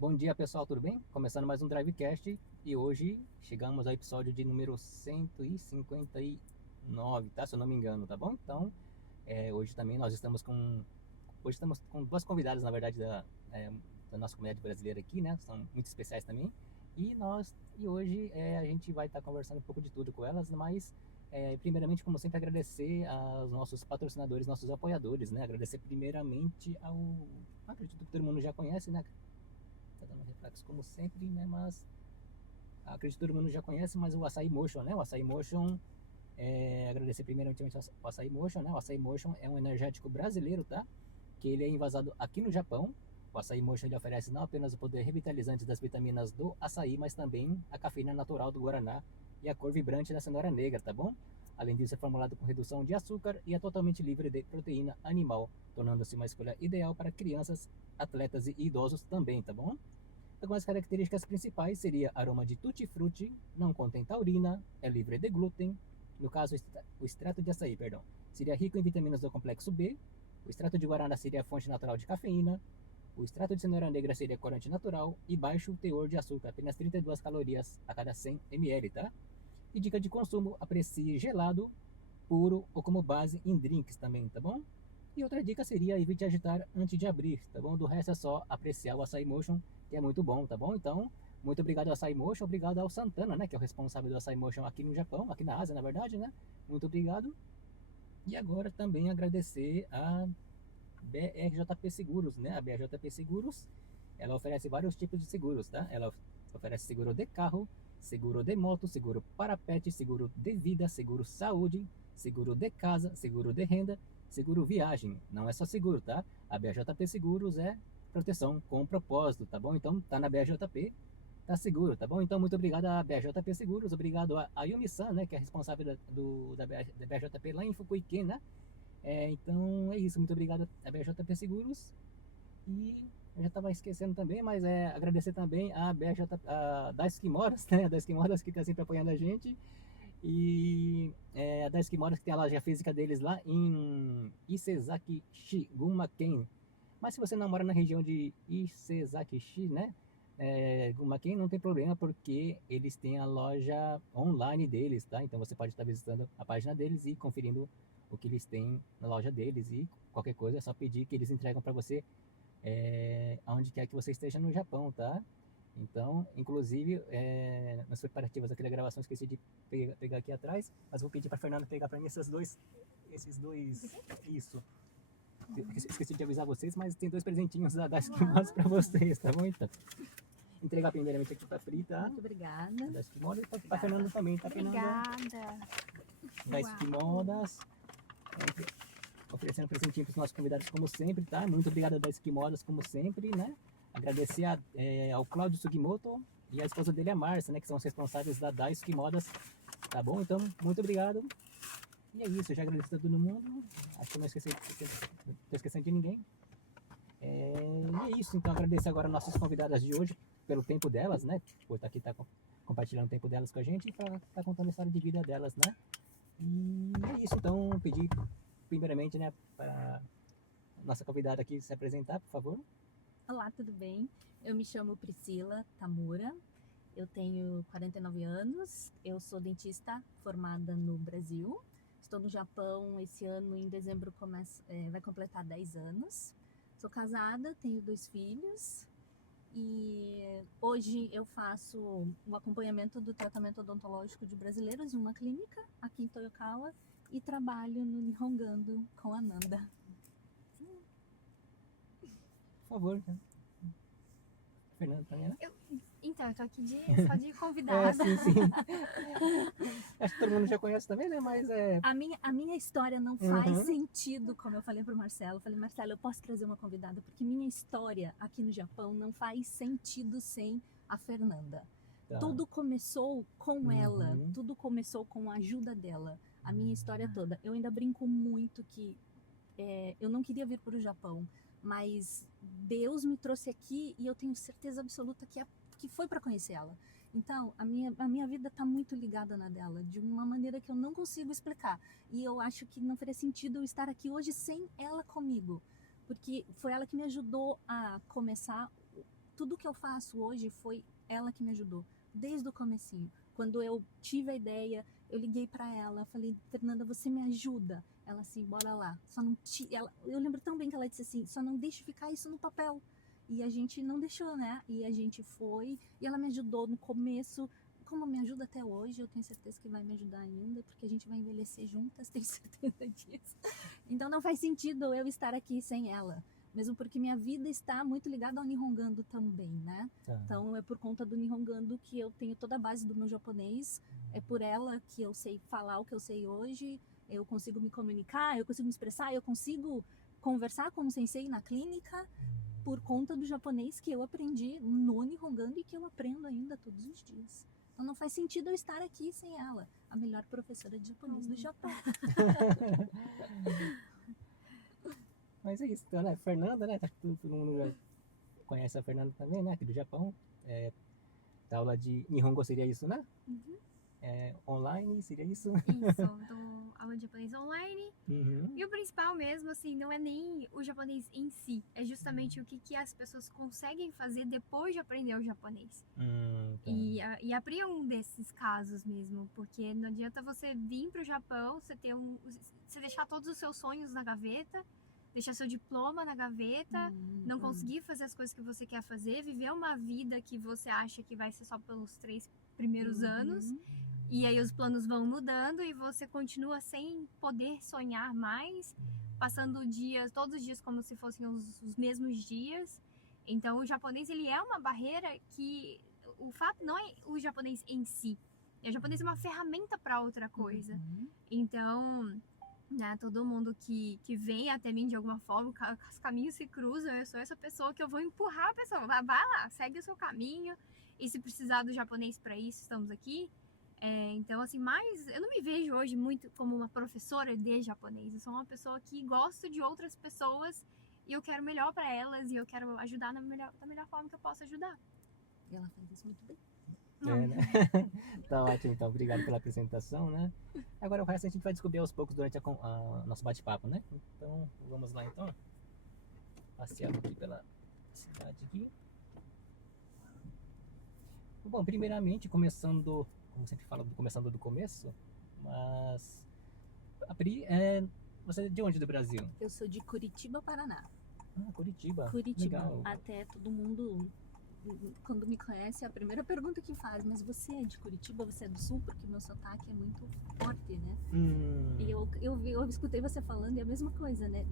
Bom dia pessoal, tudo bem? Começando mais um Drivecast e hoje chegamos ao episódio de número 159, tá? Se eu não me engano, tá bom? Então, hoje também hoje estamos com duas convidadas, na verdade, da nossa comunidade brasileira aqui, né? São muito especiais também. E hoje a gente vai estar conversando um pouco de tudo com elas, mas primeiramente, como sempre, agradecer aos nossos patrocinadores, nossos apoiadores, né? Agradecer primeiramente acredito que todo mundo já conhece, né? Tá dando reflexo como sempre, né? Mas acredito que todo mundo já conhece, mas o Açaí Motion, né? O Açaí Motion, agradecer primeiramente ao Açaí Motion, né? O Açaí Motion é um energético brasileiro, tá? Que ele é envasado aqui no Japão. O Açaí Motion ele oferece não apenas o poder revitalizante das vitaminas do açaí, mas também a cafeína natural do guaraná e a cor vibrante da cenoura negra, tá bom? Além disso, é formulado com redução de açúcar e é totalmente livre de proteína animal, tornando-se uma escolha ideal para crianças, atletas e idosos também, tá bom? Algumas características principais seria aroma de tutti-frutti, não contém taurina, é livre de glúten. No caso, o extrato de açaí, perdão, seria rico em vitaminas do complexo B. O extrato de guaraná seria fonte natural de cafeína. O extrato de cenoura negra seria corante natural e baixo teor de açúcar, apenas 32 calorias a cada 100 ml, tá? E dica de consumo, aprecie gelado, puro ou como base em drinks também, tá bom? E outra dica seria evite agitar antes de abrir, tá bom? Do resto é só apreciar o Açaí Motion, que é muito bom, tá bom? Então, muito obrigado ao Açaí Motion, obrigado ao Santana, né? Que é o responsável do Açaí Motion aqui no Japão, aqui na Ásia, na verdade, né? Muito obrigado. E agora também agradecer a BRJP Seguros, né? A BRJP Seguros, ela oferece vários tipos de seguros, tá? Ela oferece seguro de carro, seguro de moto, seguro para pet, seguro de vida, seguro saúde, seguro de casa, seguro de renda, seguro viagem. Não é só seguro, tá? A BJP Seguros é proteção com propósito, tá bom? Então tá na BJP, tá seguro, tá bom? Então muito obrigado a BJP Seguros, obrigado a Yumi-san, né, que é responsável da BJP lá em Fukuiken, né? Então é isso, muito obrigado a BJP Seguros. E eu já estava esquecendo também, mas agradecer também a BJ, a Daisuke Moras, né? A Daisuke Moras que está sempre apoiando a gente. E a Daisuke Moras que tem a loja física deles lá em Isezaki-shi, Gunma-ken. Mas se você não mora na região de Isezaki-shi, né? Gunma-ken não tem problema porque eles têm a loja online deles, tá? Então você pode estar visitando a página deles e conferindo o que eles têm na loja deles e qualquer coisa é só pedir que eles entregam para você aonde quer que você esteja no Japão, tá? Então, inclusive, nas preparativas aqui da gravação, esqueci de pegar aqui atrás, mas vou pedir para Fernanda pegar para mim esses dois, isso. Esqueci de avisar vocês, mas tem dois presentinhos da Esquimós para vocês, tá bom? Então, entregar primeiramente aqui para a Pri, tá? Muito obrigada. Da Esquimós e para a Fernanda também, tá, Fernanda? Obrigada. Da Esquimodas. Oferecendo presentinho para os nossos convidados, como sempre, tá? Muito obrigado da Esquimodas, como sempre, né? Agradecer ao Cláudio Sugimoto e a esposa dele, a Márcia, né? Que são os responsáveis da Esquimodas, tá bom? Então, muito obrigado. E é isso, eu já agradeço a todo mundo. Acho que eu não estou esquecendo de ninguém. E é isso, então agradecer agora nossas convidadas de hoje, pelo tempo delas, né? Por estar aqui, compartilhando o tempo delas com a gente e para estar contando a história de vida delas, né? E é isso, então pedir primeiramente, né, para nossa convidada aqui se apresentar, por favor. Olá, tudo bem? Eu me chamo Priscila Tamura, eu tenho 49 anos, eu sou dentista formada no Brasil, estou no Japão esse ano, em dezembro vai completar 10 anos. Sou casada, tenho 2 filhos e hoje eu faço o acompanhamento do tratamento odontológico de brasileiros em uma clínica aqui em Toyokawa e trabalho no Nihongando com a Nanda. Por favor. Fernanda também, né? Então, eu tô aqui só de convidada. Sim, sim. Acho que todo mundo já conhece também, né? Mas A minha história não faz sentido, como eu falei pro Marcelo. Eu falei, Marcelo, eu posso trazer uma convidada, porque minha história aqui no Japão não faz sentido sem a Fernanda. Tá. Tudo começou com ela, tudo começou com a ajuda dela. A minha história toda. Eu ainda brinco muito que eu não queria vir para o Japão, mas Deus me trouxe aqui e eu tenho certeza absoluta que foi para conhecer ela. Então, a minha vida está muito ligada na dela, de uma maneira que eu não consigo explicar. E eu acho que não faria sentido eu estar aqui hoje sem ela comigo, porque foi ela que me ajudou a começar tudo que eu faço hoje foi ela que me ajudou, desde o comecinho. Quando eu tive a ideia, eu liguei para ela, falei, Fernanda, você me ajuda? Ela assim, bora lá. Só não eu lembro tão bem que ela disse assim, só não deixe ficar isso no papel. E a gente não deixou, né? E a gente foi, e ela me ajudou no começo, como me ajuda até hoje, eu tenho certeza que vai me ajudar ainda, porque a gente vai envelhecer juntas, tenho certeza disso. Então não faz sentido eu estar aqui sem ela, mesmo porque minha vida está muito ligada ao Nihongando também, né? Tá. Então é por conta do Nihongando que eu tenho toda a base do meu japonês, é por ela que eu sei falar o que eu sei hoje, eu consigo me comunicar, eu consigo me expressar, eu consigo conversar com o sensei na clínica, por conta do japonês que eu aprendi no Nihongando e que eu aprendo ainda todos os dias. Então não faz sentido eu estar aqui sem ela, a melhor professora de japonês do Japão. Mas é isso, então, né? Fernanda, né? Acho que todo mundo já conhece a Fernanda também, né? Aqui do Japão. Da aula de Nihongo seria isso, né? Uhum. Online seria isso? Isso, dou aula de japonês online. Uhum. E o principal mesmo, assim, não é nem o japonês em si, é justamente o que as pessoas conseguem fazer depois de aprender o japonês. Tá. E a Pri é um desses casos mesmo, porque não adianta você vir pro Japão, você deixar todos os seus sonhos na gaveta, deixar seu diploma na gaveta, não conseguir fazer as coisas que você quer fazer, viver uma vida que você acha que vai ser só pelos 3 primeiros anos. E aí os planos vão mudando e você continua sem poder sonhar mais, passando dias, todos os dias como se fossem os mesmos dias. Então o japonês, ele é uma barreira que o fato não é o japonês em si. O japonês é uma ferramenta para outra coisa. Então, né, todo mundo que vem até mim de alguma forma, os caminhos se cruzam, eu sou essa pessoa que eu vou empurrar a pessoa. Vai lá, segue o seu caminho. E se precisar do japonês para isso, estamos aqui. Então, assim, mas eu não me vejo hoje muito como uma professora de japonês. Eu sou uma pessoa que gosto de outras pessoas e eu quero melhor para elas e eu quero ajudar da melhor forma que eu posso ajudar. E ela faz isso muito bem. Né? Tá ótimo, então. Obrigado pela apresentação, né? Agora o resto a gente vai descobrir aos poucos durante nosso bate-papo, né? Então, vamos lá, então. Passear aqui pela cidade aqui. Bom, primeiramente, começando, como sempre falo, começando do começo, mas a Pri, você é de onde do Brasil? Eu sou de Curitiba, Paraná. Curitiba. Curitiba. Legal. Até todo mundo, quando me conhece, a primeira pergunta que faz, mas você é de Curitiba, você é do Sul? Porque meu sotaque é muito forte, né? E eu escutei você falando e é a mesma coisa, né?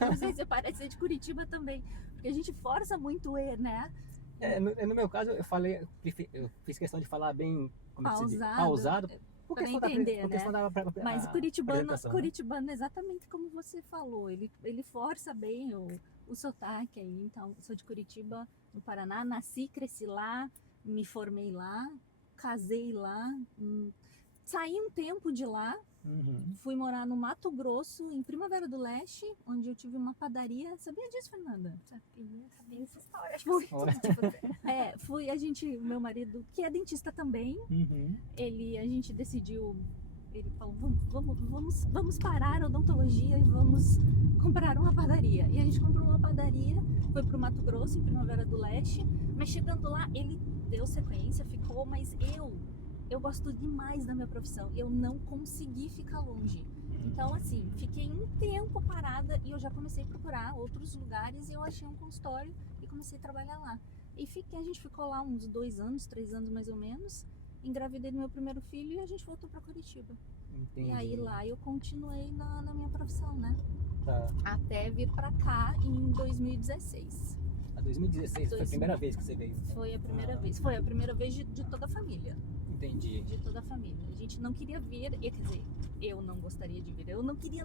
Não sei se você parece ser de Curitiba também, porque a gente força muito o E, né? No meu caso, eu fiz questão de falar bem, como se diz, Pausado. pausado, por Pra questão entender, por questão né? da Mas apresentação, né? curitibano, exatamente como você falou, ele força bem o sotaque aí. Então, sou de Curitiba, no Paraná, nasci, cresci lá, me formei lá, casei lá, saí um tempo de lá, fui morar no Mato Grosso, em Primavera do Leste, onde eu tive uma padaria. Sabia disso, Fernanda? Sabia essa história, acho que eu sei tudo de você. Meu marido, que é dentista também, a gente decidiu, ele falou, vamos parar a odontologia e vamos comprar uma padaria. E a gente comprou uma padaria, foi pro Mato Grosso, em Primavera do Leste, mas chegando lá, ele deu sequência, ficou, mas eu gosto demais da minha profissão, eu não consegui ficar longe. Então, assim, fiquei um tempo parada e eu já comecei a procurar outros lugares e eu achei um consultório e comecei a trabalhar lá. E a gente ficou lá uns 2 anos, 3 anos mais ou menos, engravidei do meu primeiro filho e a gente voltou pra Curitiba. Entendi. E aí lá eu continuei na minha profissão, né? Tá. Até vir pra cá em 2016. 2016 foi a primeira vez que você veio? Foi a primeira vez. Foi a primeira vez de toda a família. Entendi. De toda a família. A gente não queria vir, quer dizer, eu não gostaria de vir. Eu não queria.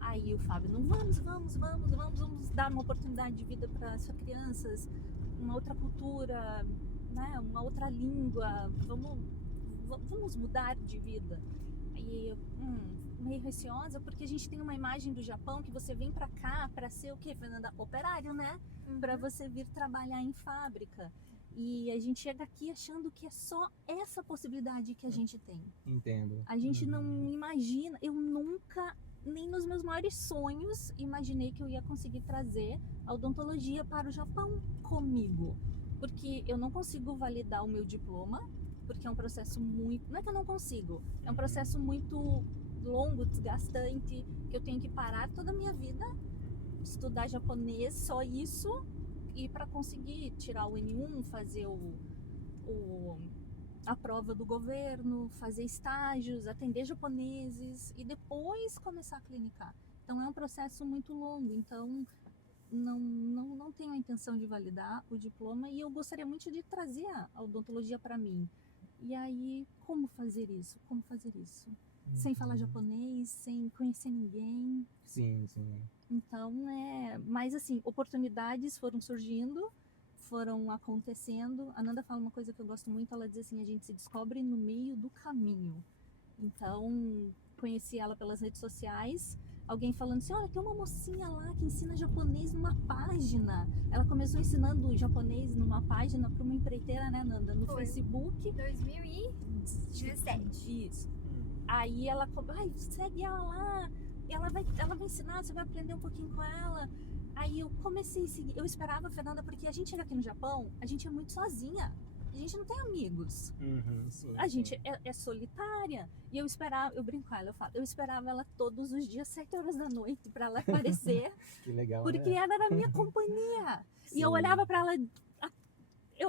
Aí o Fábio, não, vamos dar uma oportunidade de vida para as crianças, uma outra cultura, né, uma outra língua, vamos mudar de vida. Aí eu, meio receosa, porque a gente tem uma imagem do Japão que você vem pra cá pra ser o quê, Fernanda? Operário, né? Pra você vir trabalhar em fábrica. E a gente chega aqui achando que é só essa possibilidade que a gente tem. Entendo. A gente não imagina, eu nunca nem nos meus maiores sonhos imaginei que eu ia conseguir trazer a odontologia para o Japão comigo. Porque eu não consigo validar o meu diploma, porque é um processo muito... Não é que eu não consigo, é um processo muito longo, desgastante, que eu tenho que parar toda a minha vida, estudar japonês, só isso, e para conseguir tirar o N1, fazer a prova do governo, fazer estágios, atender japoneses e depois começar a clinicar. Então é um processo muito longo, então não tenho a intenção de validar o diploma e eu gostaria muito de trazer a odontologia para mim. E aí, como fazer isso? Como fazer isso? Sem falar japonês, sem conhecer ninguém. Sim, sim. Então, mas assim, oportunidades foram surgindo, foram acontecendo. A Nanda fala uma coisa que eu gosto muito, ela diz assim, a gente se descobre no meio do caminho. Então, conheci ela pelas redes sociais, alguém falando assim, olha, tem uma mocinha lá que ensina japonês numa página. Ela começou ensinando japonês numa página para uma empreiteira, né, Nanda, no Facebook. 2017. Isso. Aí ela falou, segue ela lá, ela vai ensinar, você vai aprender um pouquinho com ela. Aí eu comecei a seguir, eu esperava a Fernanda, porque a gente chega aqui no Japão, a gente é muito sozinha, a gente não tem amigos, Sim, a gente é solitária. E eu brinco com ela, eu esperava ela todos os dias, 7 horas da noite, pra ela aparecer, Que legal, porque né? ela era a minha companhia. E eu Sim. olhava pra ela,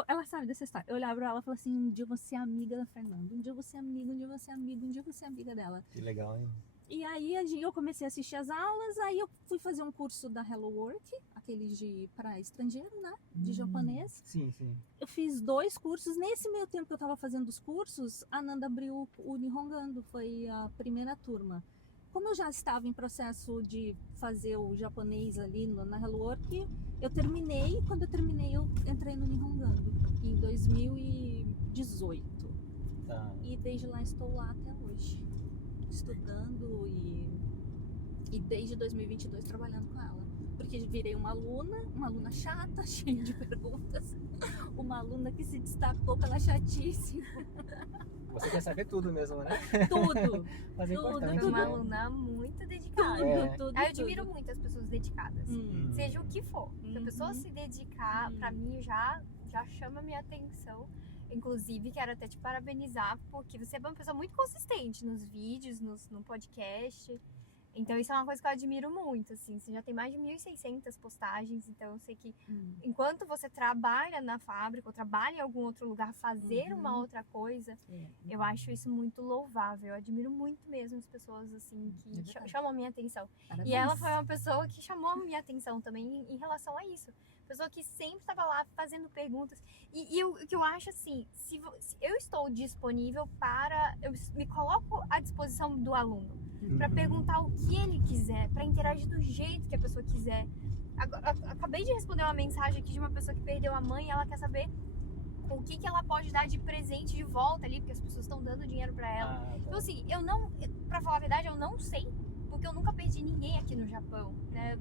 ela sabe dessa história, eu olhava pra ela e falava assim, um dia você é amiga da Fernanda, um dia você é amiga, um dia você é amiga, um dia você é amiga dela. Que legal, hein? E aí eu comecei a assistir as aulas, aí eu fui fazer um curso da Hello Work, aqueles para estrangeiro, né, de japonês. Sim, sim. Eu fiz 2 cursos, nesse meio tempo que eu estava fazendo os cursos, a Nanda abriu o Nihongando, foi a primeira turma. Como eu já estava em processo de fazer o japonês ali na Hello Work, eu terminei, quando eu terminei eu entrei no Nihongando, em 2018. Tá. E desde lá estou lá até hoje, estudando e desde 2022 trabalhando com ela. Porque virei uma aluna chata, cheia de perguntas, uma aluna que se destacou pela chatice. Você quer saber tudo mesmo, né? Tudo, Mas é Tudo, importante, É uma né? aluna muito dedicada. tudo. Eu admiro muito as pessoas dedicadas. Hum. Seja o que for. Se a pessoa se dedicar, pra mim já chama a minha atenção. Inclusive, quero até te parabenizar, porque você é uma pessoa muito consistente nos vídeos, no podcast. Então, isso é uma coisa que eu admiro muito, assim. Você já tem mais de 1.600 postagens, então eu sei que enquanto você trabalha na fábrica ou trabalha em algum outro lugar, fazer uma outra coisa, eu acho isso muito louvável. Eu admiro muito mesmo as pessoas, assim, que chamam a minha atenção. Parabéns. E ela foi uma pessoa que chamou a minha atenção também em relação a isso. Pessoa que sempre estava lá fazendo perguntas. E o que eu acho assim, se eu estou disponível eu me coloco à disposição do aluno para perguntar o que ele quiser, para interagir do jeito que a pessoa quiser. Acabei de responder uma mensagem aqui de uma pessoa que perdeu a mãe e ela quer saber o que ela pode dar de presente de volta ali, porque as pessoas estão dando dinheiro para ela. Então assim, pra falar a verdade, eu não sei, porque eu nunca perdi ninguém aqui no Japão, né?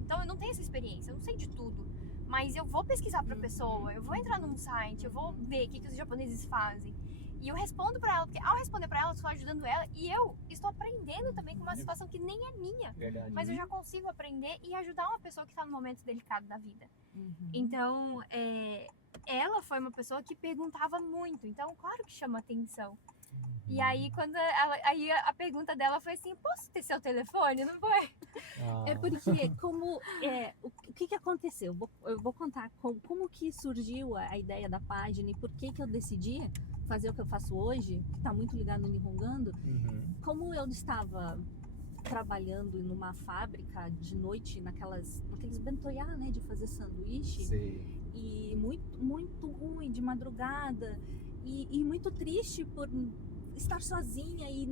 Então eu não tenho essa experiência, eu não sei de tudo. Mas eu vou pesquisar pra pessoa, eu vou entrar num site, eu vou ver o que os japoneses fazem. E eu respondo pra ela, porque ao responder pra ela, eu estou ajudando ela e eu estou aprendendo também com uma situação que nem é minha. Verdade. Mas eu já consigo aprender e ajudar uma pessoa que tá num momento delicado da vida. Então, ela foi uma pessoa que perguntava muito, então claro que chama atenção. E aí, aí a pergunta dela foi assim, posso ter seu telefone? Não foi? É porque, o que aconteceu? Eu vou contar como que surgiu a ideia da página e por que eu decidi fazer o que eu faço hoje, que está muito ligado no Nihongando. Como eu estava trabalhando numa fábrica de noite, naqueles bentoyá, né, de fazer sanduíche. Sim. E muito, muito ruim, de madrugada, e muito triste por estar sozinha e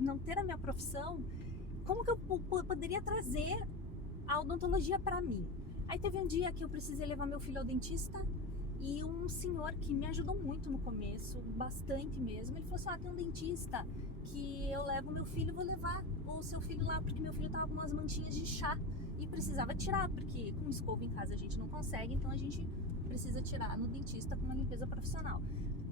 não ter a minha profissão. Como que eu poderia trazer a odontologia para mim? Aí teve um dia que eu precisei levar meu filho ao dentista e um senhor que me ajudou muito no começo, bastante mesmo, ele falou assim, tem um dentista que eu levo meu filho, vou levar o seu filho lá, porque meu filho tava com umas manchinhas de chá e precisava tirar, porque com escova em casa a gente não consegue, então a gente precisa tirar no dentista com uma limpeza profissional.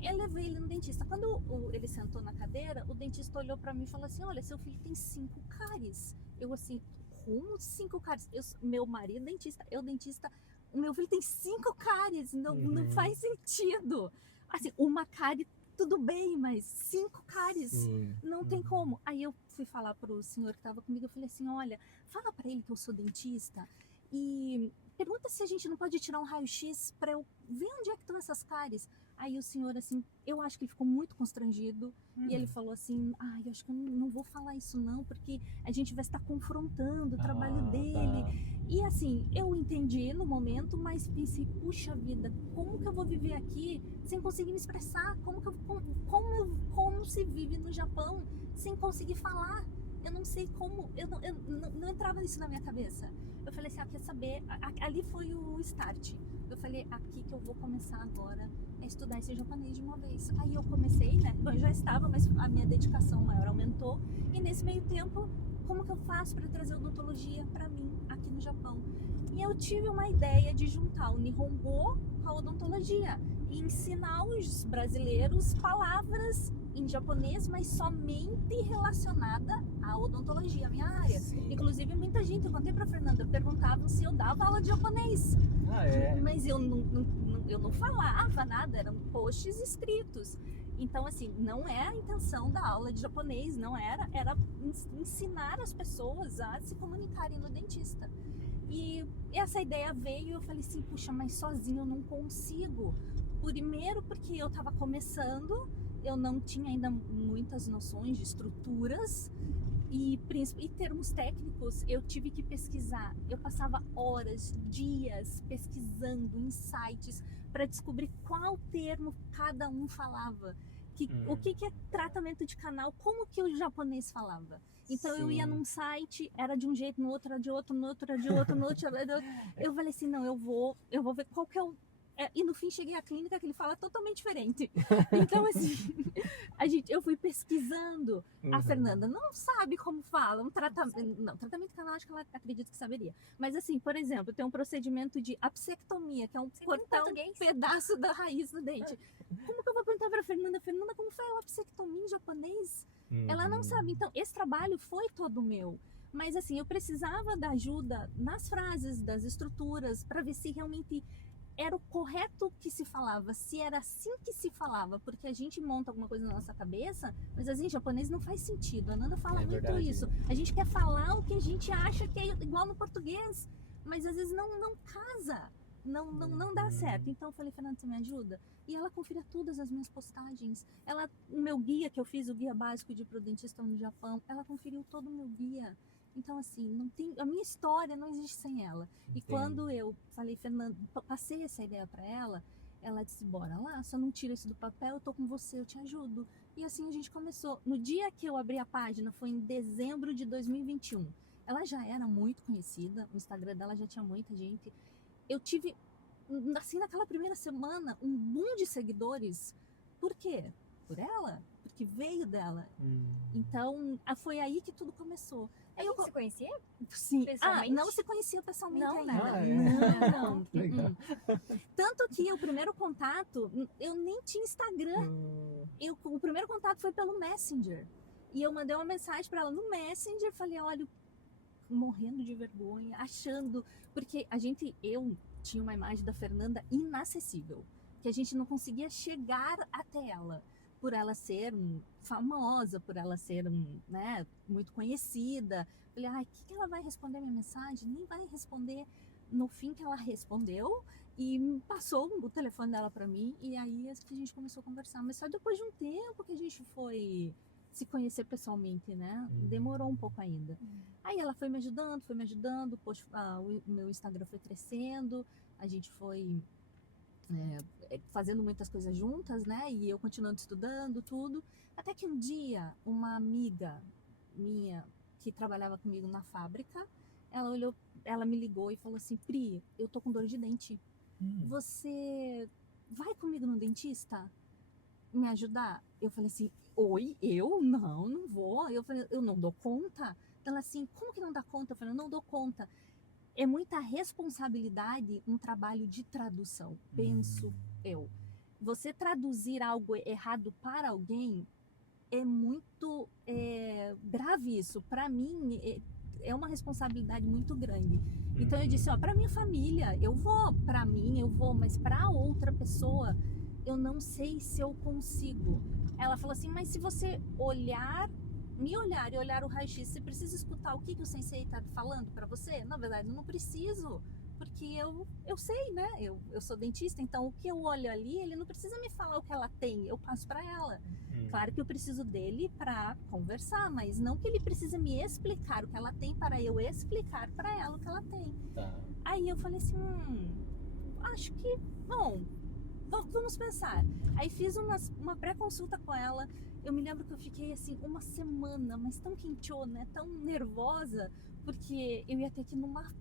eu levei ele no dentista. Quando ele sentou na cadeira, o dentista olhou pra mim e falou assim, olha, seu filho tem 5 cáries. Eu assim, como 5 cáries? Meu marido é dentista, eu dentista, o meu filho tem 5 cáries, não faz sentido. Assim, uma cárie tudo bem, mas 5 cáries, não tem como. Aí eu fui falar pro senhor que tava comigo, eu falei assim, olha, fala pra ele que eu sou dentista e pergunta se a gente não pode tirar um raio-x pra eu ver onde é que estão essas cáries. Aí o senhor, assim, eu acho que ele ficou muito constrangido e ele falou assim, eu acho que eu não vou falar isso não, porque a gente vai estar confrontando o trabalho dele. Tá. E assim, eu entendi no momento, mas pensei, puxa vida, como que eu vou viver aqui sem conseguir me expressar? Como se vive no Japão sem conseguir falar? Eu não sei como, eu não entrava isso na minha cabeça. Eu falei assim, quer saber? Ali foi o start. Eu falei, aqui que eu vou começar agora a estudar esse japonês de uma vez. Aí eu comecei, né? Bom, eu já estava, mas a minha dedicação maior aumentou. E nesse meio tempo, como que eu faço para trazer odontologia para mim aqui no Japão? E eu tive uma ideia de juntar o Nihongo com a odontologia e ensinar os brasileiros palavras em japonês, mas somente relacionada à odontologia, a minha área. Sim. Inclusive, muita gente, eu contei pra Fernanda, perguntavam se eu dava aula de japonês. Mas eu não falava nada, eram posts escritos. Então, assim, não é a intenção da aula de japonês, não era ensinar as pessoas a se comunicarem no dentista. E essa ideia veio e eu falei assim, puxa, mas sozinho eu não consigo. Primeiro porque eu estava começando, eu não tinha ainda muitas noções de estruturas e termos técnicos eu tive que pesquisar. Eu passava horas, dias pesquisando em sites para descobrir qual termo cada um falava. O que é tratamento de canal, como que o japonês falava. Então eu ia num site, era de um jeito, no outro era de outro, no outro era de outro, no outro era de outro. Eu falei assim, não, eu vou ver qual que é o... E no fim cheguei à clínica que ele fala totalmente diferente. Então assim, eu fui pesquisando. A Fernanda não sabe como fala um tratamento. Não, tratamento canal acho que ela acredita que saberia. Mas assim, por exemplo, tem um procedimento de apsectomia, que é cortar um pedaço da raiz do dente. Como que eu vou perguntar pra Fernanda, como fala apsectomia em japonês? Ela não sabe. Então, esse trabalho foi todo meu. Mas assim, eu precisava da ajuda nas frases, das estruturas, para ver se realmente era o correto que se falava, se era assim que se falava, porque a gente monta alguma coisa na nossa cabeça, mas assim, em japonês não faz sentido. A Nanda fala muito verdade, isso. A gente quer falar o que a gente acha que é igual no português, mas às vezes não casa, não dá certo. Então eu falei, Fernanda, você me ajuda? E ela confira todas as minhas postagens. O meu guia que eu fiz, o guia básico de pro dentista no Japão, ela conferiu todo o meu guia. Então, assim, a minha história não existe sem ela. E quando eu falei, Fernanda, passei essa ideia para ela disse, bora lá, só não tira isso do papel, eu tô com você, eu te ajudo. E assim a gente começou. No dia que eu abri a página, foi em dezembro de 2021. Ela já era muito conhecida, o Instagram dela já tinha muita gente. Eu tive, assim, naquela primeira semana, um boom de seguidores. Por quê? Por ela? Porque veio dela. Então, foi aí que tudo começou. Aí você conhecia? Sim. Não se conhecia pessoalmente não, ainda. Não. Tanto que o primeiro contato, eu nem tinha Instagram. O primeiro contato foi pelo Messenger. E eu mandei uma mensagem para ela no Messenger, falei, olha, morrendo de vergonha, achando... Porque eu tinha uma imagem da Fernanda inacessível, que a gente não conseguia chegar até ela. Por ela ser famosa, por ela ser muito conhecida. Falei, o que ela vai responder a minha mensagem? Nem vai responder. No fim que ela respondeu e passou o telefone dela para mim e aí a gente começou a conversar. Mas só depois de um tempo que a gente foi se conhecer pessoalmente, né? Demorou um pouco ainda. Aí ela foi me ajudando, o meu Instagram foi crescendo, a gente foi... fazendo muitas coisas juntas, né? E eu continuando estudando tudo. Até que um dia, uma amiga minha que trabalhava comigo na fábrica, ela me ligou e falou assim, Pri, eu tô com dor de dente. Você vai comigo no dentista? Me ajudar? Eu falei assim, oi, eu? Não vou. Eu falei, eu não dou conta. Ela assim, como que não dá conta? Eu falei, eu não dou conta. É muita responsabilidade um trabalho de tradução, penso eu. você traduzir algo errado para alguém é muito grave isso. Para mim, é uma responsabilidade muito grande. Então eu disse, ó, para minha família, eu vou, para mim eu vou, mas para outra pessoa, eu não sei se eu consigo. Ela falou assim, mas se você me olhar e olhar o raio-x, você precisa escutar o que o sensei está falando para você? Na verdade, eu não preciso, porque eu sei, né? Eu sou dentista, então o que eu olho ali, ele não precisa me falar o que ela tem, eu passo para ela. Claro que eu preciso dele para conversar, mas não que ele precisa me explicar o que ela tem para eu explicar para ela o que ela tem. Tá. Aí eu falei assim, acho que, bom, vamos pensar. Aí fiz uma pré-consulta com ela. Eu me lembro que eu fiquei assim uma semana, mas tão quenchona, tão nervosa, porque eu ia ter que ir numa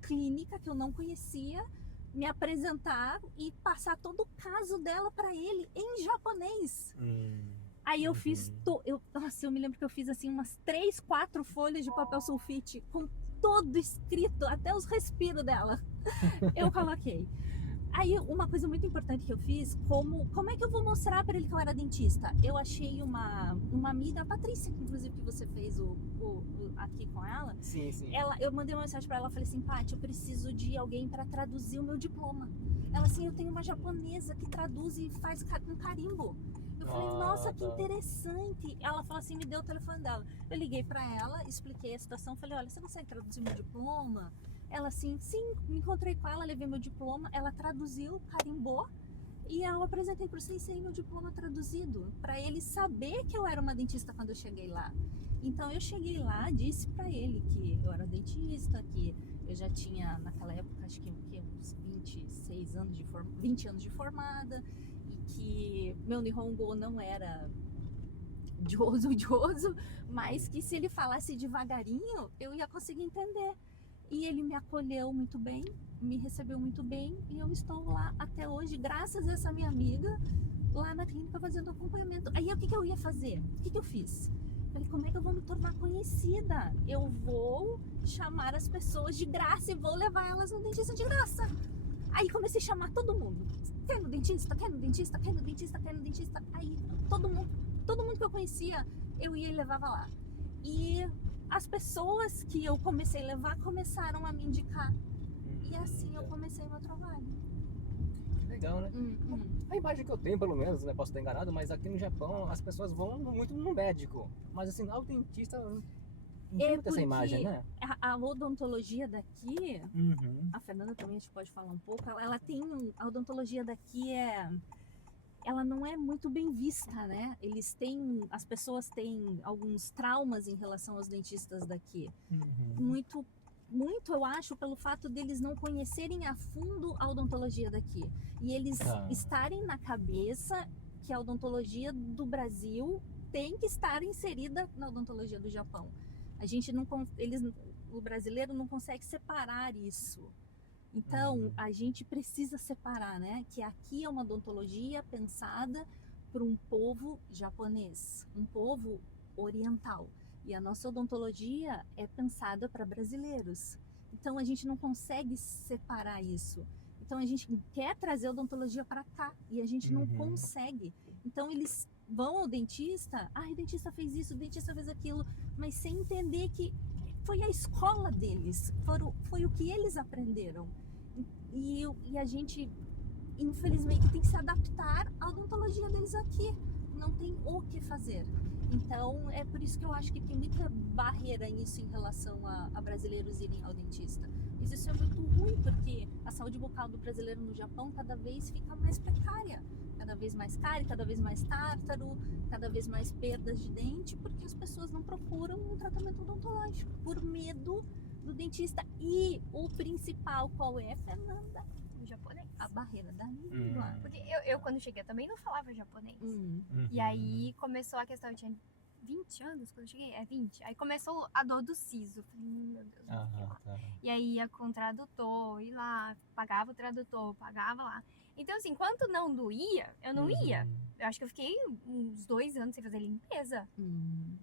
clínica que eu não conhecia, me apresentar e passar todo o caso dela para ele em japonês. Aí eu fiz, nossa, eu me lembro que eu fiz assim umas 3, 4 folhas de papel sulfite com todo escrito, até os respiros dela. Eu coloquei. Aí uma coisa muito importante que eu fiz, como é que eu vou mostrar para ele que eu era dentista? Eu achei uma amiga, a Patrícia, que inclusive que você fez aqui com ela. Sim. Eu mandei uma mensagem para ela, falei assim, Paty, eu preciso de alguém para traduzir o meu diploma. Ela assim, eu tenho uma japonesa que traduz e faz com carimbo. Eu falei, nossa, que interessante. Ela falou assim, me deu o telefone dela. Eu liguei para ela, expliquei a situação, falei, olha, você consegue traduzir meu diploma? Ela assim, sim, me encontrei com ela, levei meu diploma, ela traduziu, carimbou, e eu apresentei pro sensei meu diploma traduzido, para ele saber que eu era uma dentista quando eu cheguei lá. Então eu cheguei lá, disse para ele que eu era dentista, que eu já tinha naquela época, acho que uns 26 anos 20 anos de formada, e que meu Nihongo não era joso, mas que se ele falasse devagarinho, eu ia conseguir entender. E ele me acolheu muito bem, me recebeu muito bem, e eu estou lá até hoje, graças a essa minha amiga, lá na clínica fazendo acompanhamento. Aí o que eu ia fazer? O que eu fiz? Falei, como é que eu vou me tornar conhecida? Eu vou chamar as pessoas de graça e vou levar elas no dentista de graça. Aí comecei a chamar todo mundo. Quer no dentista? Quer no dentista? Quer no dentista? Quer no dentista? Aí todo mundo que eu conhecia, eu ia e levava lá. E as pessoas que eu comecei a levar começaram a me indicar. E assim eu comecei meu trabalho. Legal, né? A imagem que eu tenho, pelo menos, né? Posso estar enganado, mas aqui no Japão as pessoas vão muito no médico. Mas assim, ao dentista não tem muito essa imagem, né? A odontologia daqui, a Fernanda também a gente pode falar um pouco, ela tem. A odontologia daqui ela não é muito bem vista, né? As pessoas têm alguns traumas em relação aos dentistas daqui. Muito, eu acho, pelo fato deles não conhecerem a fundo a odontologia daqui. E eles estarem na cabeça que a odontologia do Brasil tem que estar inserida na odontologia do Japão. O brasileiro não consegue separar isso. Então, a gente precisa separar, né? Que aqui é uma odontologia pensada para um povo japonês, um povo oriental. E a nossa odontologia é pensada para brasileiros. Então, a gente não consegue separar isso. Então, a gente quer trazer a odontologia para cá e a gente não consegue. Então, eles vão ao dentista, o dentista fez isso, o dentista fez aquilo, mas sem entender que foi a escola deles, foi o que eles aprenderam. E a gente, infelizmente, tem que se adaptar à odontologia deles aqui. Não tem o que fazer. Então, é por isso que eu acho que tem muita barreira nisso em relação a brasileiros irem ao dentista. Mas isso é muito ruim, porque a saúde bucal do brasileiro no Japão cada vez fica mais precária. Cada vez mais cárie, cada vez mais tártaro, cada vez mais perdas de dente, porque as pessoas não procuram um tratamento odontológico por medo do dentista. E o principal, qual é, Fernanda? O japonês. A barreira da língua. Porque eu quando cheguei, eu também não falava japonês. E aí começou a questão, eu tinha 20 anos quando eu cheguei, 20. Aí começou a dor do siso. Falei, meu Deus do céu. E aí ia com o tradutor, ia lá, pagava o tradutor, pagava lá. Então assim, enquanto não doía, eu não ia. Eu acho que eu fiquei uns 2 anos sem fazer limpeza.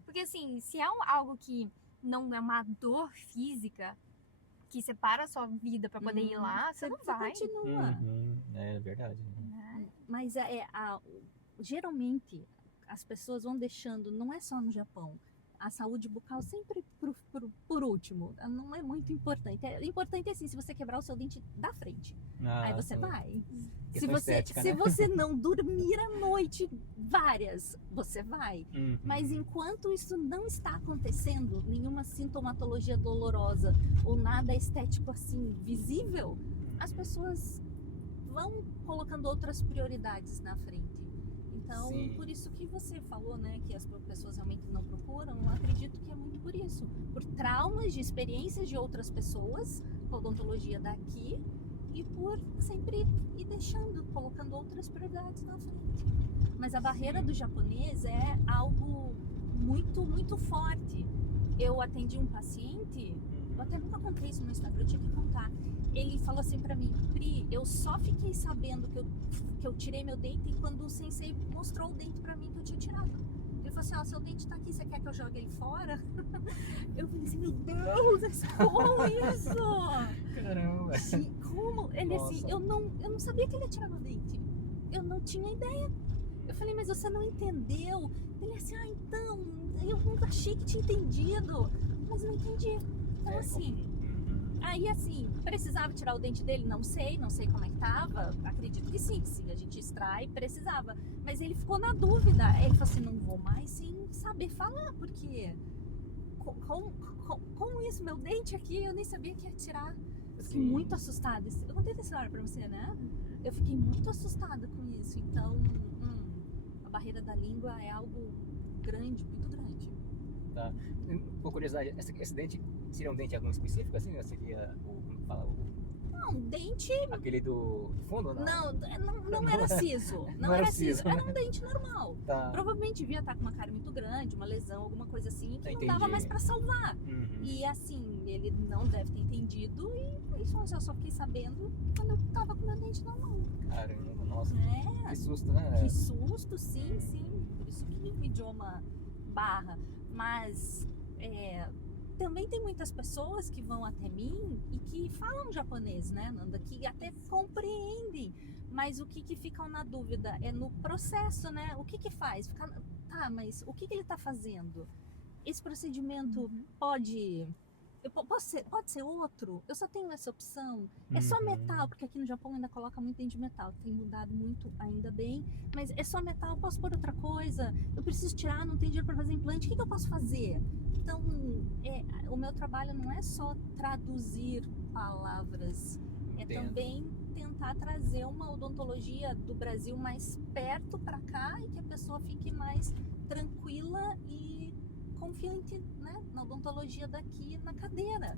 Porque assim, se é algo que não é uma dor física que separa a sua vida pra poder ir lá, você não vai. Continua. É verdade. Né? Mas geralmente as pessoas vão deixando, não é só no Japão, a saúde bucal sempre por último. Não é muito importante. É importante assim, se você quebrar o seu dente da frente, aí você vai. Se você não dormir à noite várias, você vai. Mas enquanto isso não está acontecendo, nenhuma sintomatologia dolorosa ou nada estético assim visível, as pessoas vão colocando outras prioridades na frente. Então, por isso que você falou, né, que as pessoas realmente não procuram, eu acredito que é muito por isso. Por traumas de experiências de outras pessoas com odontologia daqui e por sempre ir deixando, colocando outras prioridades na frente. Mas a barreira do japonês é algo muito, muito forte. Eu atendi um paciente, eu até nunca contei isso no Instagram, eu tinha que contar. Ele falou assim pra mim, Pri, eu só fiquei sabendo que eu tirei meu dente quando o sensei mostrou o dente pra mim que eu tinha tirado. Ele falou assim, ó, seu dente tá aqui, você quer que eu jogue ele fora? Eu falei assim, meu Deus, como isso? Caramba! Como? Ele assim, eu não sabia que ele ia tirar meu dente. Eu não tinha ideia. Eu falei, mas você não entendeu? Ele assim, então, eu nunca achei que tinha entendido. Mas não entendi. Então assim... Aí assim, precisava tirar o dente dele? Não sei como é que tava. Acredito que sim, se a gente extrai, precisava. Mas ele ficou na dúvida. Ele falou assim, não vou mais sem saber falar, porque com isso, meu dente aqui, eu nem sabia que ia tirar. Eu fiquei muito assustada. Eu contei essa história pra você, né? Eu fiquei muito assustada com isso. Então, a barreira da língua é algo grande, muito grande. Tá. Por curiosidade, esse dente seria um dente algum específico, assim? Ou seria como fala? Não, dente... Aquele do fundo, não? Não era siso. Não era siso. Era um dente normal. Tá. Provavelmente devia estar com uma cárie muito grande, uma lesão, alguma coisa assim, que não Entendi. dava mais pra salvar. E assim, ele não deve ter entendido e isso eu só fiquei sabendo quando eu tava com meu dente normal. Caramba, nossa. É. Que susto, né? Que susto, sim. Por isso que o idioma barra. Mas também tem muitas pessoas que vão até mim e que falam japonês, né, Nanda? Que até compreendem, mas o que ficam na dúvida é no processo, né? O que faz? Tá, mas o que ele tá fazendo? Esse procedimento pode ser outro? Eu só tenho essa opção? É só metal? Porque aqui no Japão ainda coloca muito dente de metal. Tem mudado muito, ainda bem. Mas é só metal? Eu posso pôr outra coisa? Eu preciso tirar, não tenho dinheiro para fazer implante. O que eu posso fazer? Então, o meu trabalho não é só traduzir palavras. É também tentar trazer uma odontologia do Brasil mais perto para cá e que a pessoa fique mais tranquila e confiante, né, na odontologia daqui na cadeira.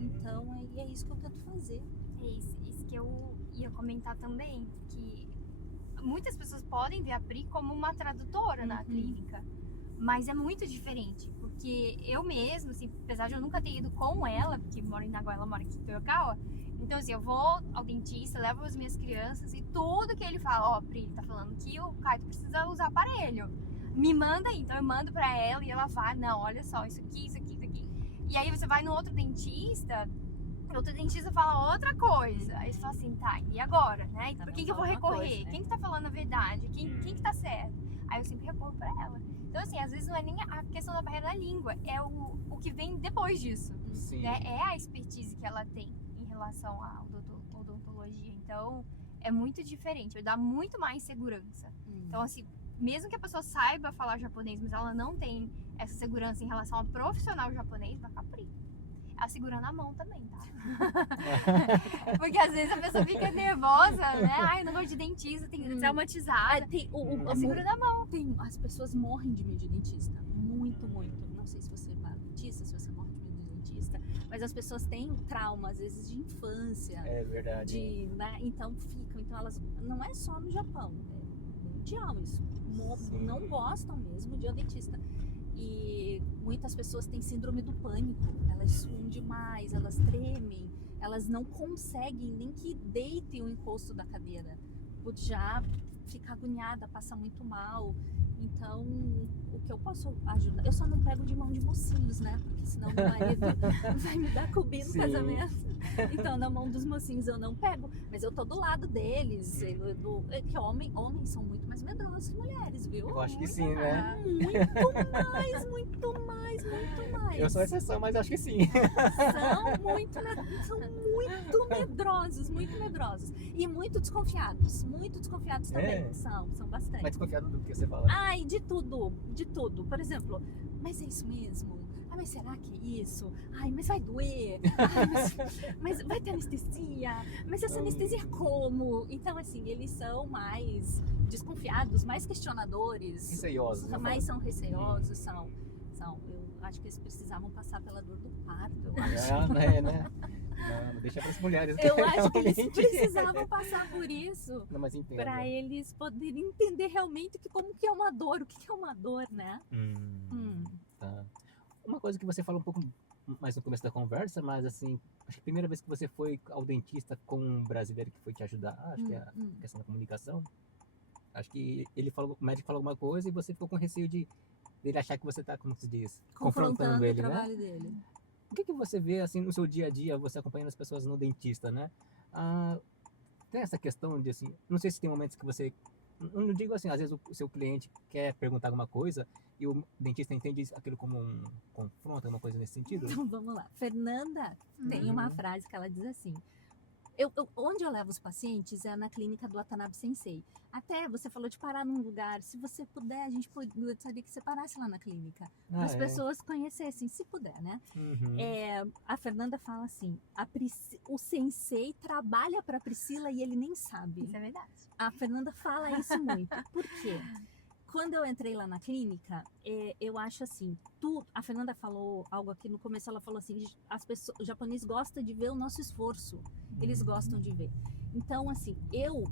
Então é isso que eu tento fazer. É isso que eu ia comentar também, que muitas pessoas podem ver a Pri como uma tradutora na clínica, mas é muito diferente, porque eu mesmo, assim, apesar de eu nunca ter ido com ela, porque moro em Nagoya, ela mora aqui em Toyokawa, então assim, eu vou ao dentista, levo as minhas crianças e tudo que ele fala, Pri, ele tá falando que o Kaito precisa usar aparelho. Me manda aí, então eu mando pra ela e ela vai, não, olha só, isso aqui. E aí você vai no outro dentista fala outra coisa. Aí você fala assim, tá, e agora, né? Por quem que eu vou recorrer? Quem que tá falando a verdade? Quem que tá certo? Aí eu sempre recorro pra ela. Então assim, às vezes não é nem a questão da barreira da língua, é o que vem depois disso. Né? É a expertise que ela tem em relação à odontologia. Então é muito diferente, dá muito mais segurança. Então assim, mesmo que a pessoa saiba falar japonês, mas ela não tem essa segurança em relação ao profissional japonês, vai ficar Pri. Ela segura na mão também, tá? Porque às vezes a pessoa fica nervosa, né? Ai, eu não gosto de dentista, tem traumatizada. Segura na mão. As pessoas morrem de medo de dentista. Muito. Não sei se você é dentista, se você morre de medo de dentista. Mas as pessoas têm trauma, às vezes, de infância. É verdade. Né? Então ficam. Então elas. Não é só no Japão. É mundial isso. Não gostam mesmo de dentista. E muitas pessoas têm síndrome do pânico, elas suam demais, elas tremem, elas não conseguem nem que deitem o encosto da cadeira, por já ficar agoniada, passa muito mal. Então, o que eu posso ajudar? Eu só não pego de mão de mocinhos, né? Porque senão meu marido vai me dar cubinho no Sim. casamento. Então, na mão dos mocinhos eu não pego. Mas eu tô do lado deles. Que homens são muito mais medrosos que mulheres, viu? Eu acho que sim, né? Muito mais, muito mais, muito mais. Eu sou exceção, mas acho que sim. São muito medrosos, muito medrosos. E muito desconfiados também. É? São bastante. Mas desconfiado do que você fala. Ai, de tudo. Por exemplo, mas é isso mesmo? Ah, mas será que é isso? Ai, mas vai doer? Ai, mas vai ter anestesia? Mas essa anestesia como? Então, assim, eles são mais desconfiados, mais questionadores. Receiosos. Mais são receosos, são. Eu acho que eles precisavam passar pela dor do parto, eu acho. Né? Não, deixa para as mulheres. Eu acho que eles realmente. precisavam passar por isso. Não, mas entendo. Para eles poderem entender realmente como que é uma dor, o que é uma dor, né? Tá. Uma coisa que você falou um pouco mais no começo da conversa, mas assim, acho que a primeira vez que você foi ao dentista com um brasileiro que foi te ajudar, acho que é a questão da comunicação, acho que o médico falou alguma coisa e você ficou com receio dele achar que você tá, como se diz, confrontando ele, o né? trabalho dele. O que você vê assim no seu dia a dia, você acompanhando as pessoas no dentista, né? Tem essa questão de assim, não sei se tem momentos que você, não digo assim, às vezes o seu cliente quer perguntar alguma coisa e o dentista entende aquilo como um confronto, alguma coisa nesse sentido? Então vamos lá. Fernanda tem uma frase que ela diz assim: onde eu levo os pacientes é na clínica do Watanabe Sensei. Até você falou de parar num lugar. Se você puder, a gente gostaria que você parasse lá na clínica. Para as pessoas conhecessem, se puder, né? A Fernanda fala assim: o Sensei trabalha para Priscila e ele nem sabe. Isso é verdade. A Fernanda fala isso muito. Por quê? Quando eu entrei lá na clínica, eu acho assim, a Fernanda falou algo aqui no começo, ela falou assim, os japoneses gostam de ver o nosso esforço, eles gostam de ver. Então, assim, eu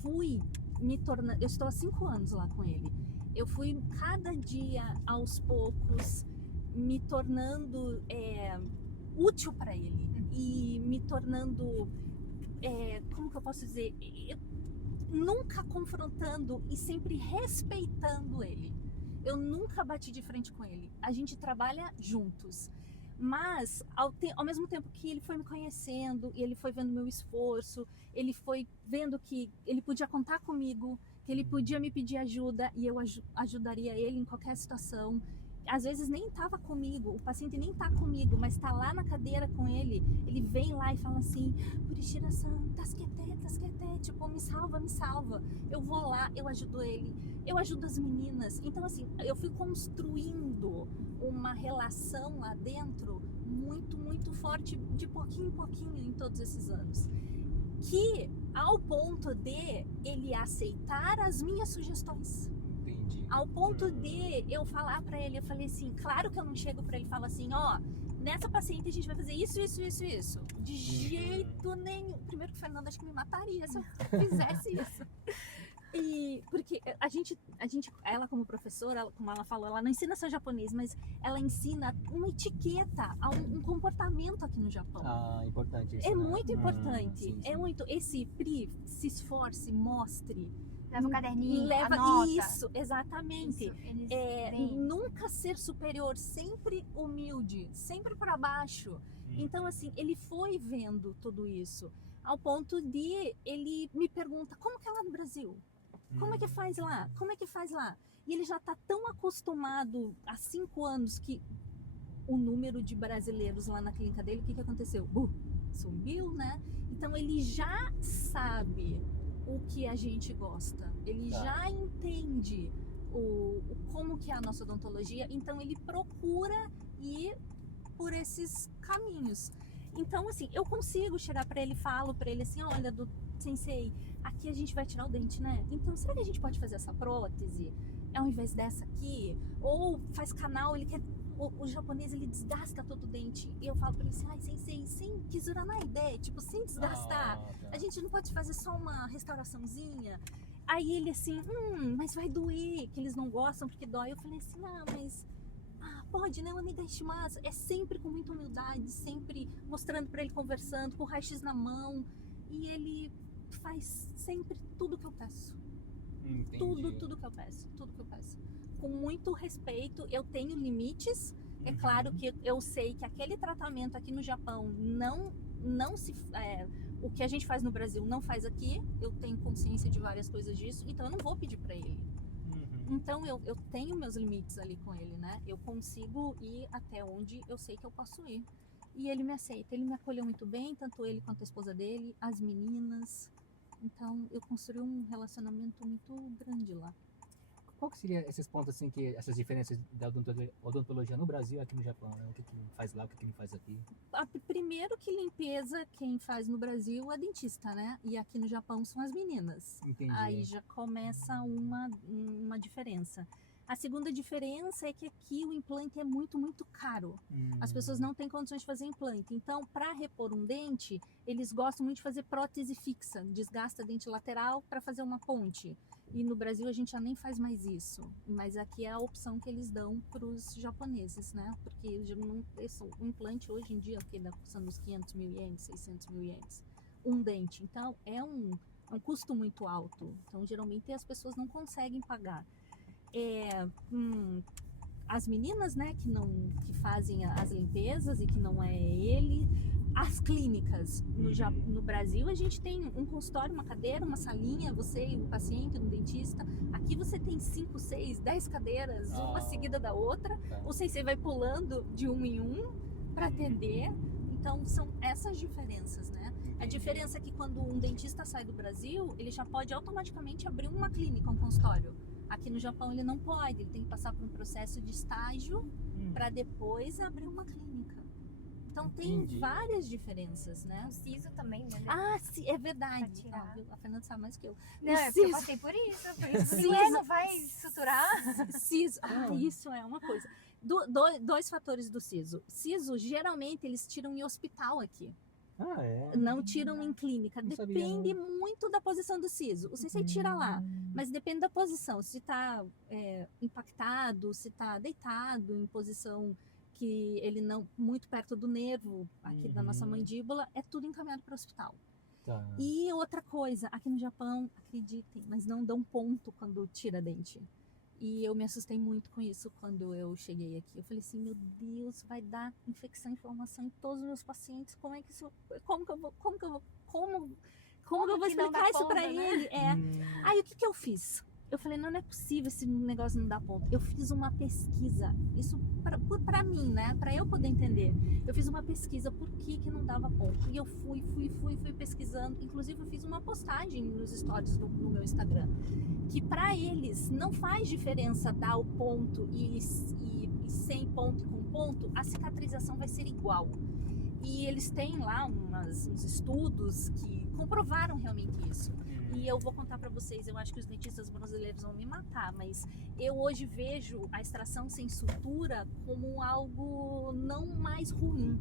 fui me tornando, eu estou há 5 anos lá com ele, eu fui cada dia, aos poucos, me tornando útil para ele e me tornando, como que eu posso dizer, nunca confrontando e sempre respeitando ele. Eu nunca bati de frente com ele. A gente trabalha juntos. Mas, ao mesmo tempo que ele foi me conhecendo, e ele foi vendo meu esforço, ele foi vendo que ele podia contar comigo, que ele podia me pedir ajuda e eu ajudaria ele em qualquer situação. Às vezes nem estava comigo, o paciente nem está comigo, mas está lá na cadeira com ele, ele vem lá e fala assim, Purishira-san, tasquete, tipo, me salva. Eu vou lá, eu ajudo ele, eu ajudo as meninas. Então, assim, eu fui construindo uma relação lá dentro muito, muito forte, de pouquinho em pouquinho, em todos esses anos. Que, ao ponto de ele aceitar as minhas sugestões. Ao ponto de eu falar pra ele, eu falei assim, claro que eu não chego pra ele e falo assim, ó, nessa paciente a gente vai fazer isso. De jeito nenhum. Primeiro que o Fernando acho que me mataria se eu fizesse isso. E porque ela como professora, como ela falou, ela não ensina só japonês, mas ela ensina uma etiqueta, um comportamento aqui no Japão. Importante isso. É muito importante. Sim. É muito. Esse Pri, se esforce, mostre. Leva o caderninho, leva anota. Isso, exatamente. Isso, nunca ser superior, sempre humilde, sempre para baixo. Então, assim, ele foi vendo tudo isso, ao ponto de ele me pergunta, como que é lá no Brasil? Como é que faz lá? Como é que faz lá? E ele já está tão acostumado há 5 anos que o número de brasileiros lá na clínica dele, o que aconteceu? Subiu, né? Então, ele já sabe o que a gente gosta, ele já entende como que é a nossa odontologia, então ele procura ir por esses caminhos. Então, assim, eu consigo chegar para ele, falo para ele assim, olha, Sensei, aqui a gente vai tirar o dente, né? Então, será que a gente pode fazer essa prótese ao invés dessa aqui? Ou faz canal, ele quer... O japonês, ele desgasta todo o dente. E eu falo pra ele assim, ai, Sensei, sem kizura na ideia, tipo, sem desgastar. A gente não pode fazer só uma restauraçãozinha? Aí ele assim, mas vai doer, que eles não gostam porque dói. Eu falei assim, não, mas... pode, né? Onegaishimasu. É sempre com muita humildade, sempre mostrando pra ele, conversando, com o raio-x na mão. E ele faz sempre tudo que eu peço. Entendi. Tudo que eu peço, tudo que eu peço. Com muito respeito, eu tenho limites. É claro que eu sei que aquele tratamento aqui no Japão não se... o que a gente faz no Brasil não faz aqui. Eu tenho consciência de várias coisas disso, então eu não vou pedir para ele. Então eu tenho meus limites ali com ele, né? Eu consigo ir até onde eu sei que eu posso ir. E ele me aceita, ele me acolheu muito bem, tanto ele quanto a esposa dele, as meninas. Então eu construí um relacionamento muito grande lá. Qual que seria esses pontos, assim, que essas diferenças da odontologia no Brasil e aqui no Japão, né? O que faz lá, o que não faz aqui? Primeiro que limpeza, quem faz no Brasil é dentista, né? E aqui no Japão são as meninas. Entendi. Aí já começa uma diferença. A segunda diferença é que aqui o implante é muito, muito caro. As pessoas não têm condições de fazer implante. Então, para repor um dente, eles gostam muito de fazer prótese fixa. Desgasta dente lateral para fazer uma ponte. E no Brasil a gente já nem faz mais isso. Mas aqui é a opção que eles dão para os japoneses, né? Porque o implante hoje em dia está custando uns 500 mil ienes, 600 mil ienes. Um dente. Então, é um custo muito alto. Então, geralmente as pessoas não conseguem pagar. As meninas, né, que fazem as limpezas e que não é ele. As clínicas no Brasil, a gente tem um consultório, uma cadeira, uma salinha, você e o paciente, um dentista. Aqui você tem 5, 6, 10 cadeiras, uma seguida da outra. Ou seja, você vai pulando de um em um para atender. Então são essas diferenças, né? A diferença é que quando um dentista sai do Brasil, ele já pode automaticamente abrir uma clínica, um consultório. Aqui no Japão ele não pode, ele tem que passar por um processo de estágio para depois abrir uma clínica. Então tem várias diferenças, né? O siso também, né? Sim, é verdade. A Fernanda sabe mais que eu. Não, é porque eu passei por isso. Não vai suturar? Siso, isso é uma coisa. Dois fatores do siso. Siso, geralmente, eles tiram em hospital aqui. Não tiram em clínica. Depende muito da posição do siso. O sensei tira lá, mas depende da posição. Se está impactado, se está deitado em posição que ele não muito perto do nervo aqui da nossa mandíbula, é tudo encaminhado para o hospital. E outra coisa, aqui no Japão, acreditem, mas não dão ponto quando tira dente. E eu me assustei muito com isso quando eu cheguei aqui. Eu falei assim, meu Deus, vai dar infecção e inflamação em todos os meus pacientes. Como é que isso, como que eu vou explicar isso para ele? Aí o que eu fiz? Eu falei, não é possível esse negócio não dar ponto. Eu fiz uma pesquisa, isso pra mim, né? Pra eu poder entender. Eu fiz uma pesquisa, por que não dava ponto? E eu fui pesquisando. Inclusive, eu fiz uma postagem nos stories no meu Instagram. Que pra eles não faz diferença dar o ponto e sem ponto e com ponto, a cicatrização vai ser igual. E eles têm lá uns estudos que comprovaram realmente isso. E eu vou contar para vocês, eu acho que os dentistas brasileiros vão me matar, mas eu hoje vejo a extração sem sutura como algo não mais ruim.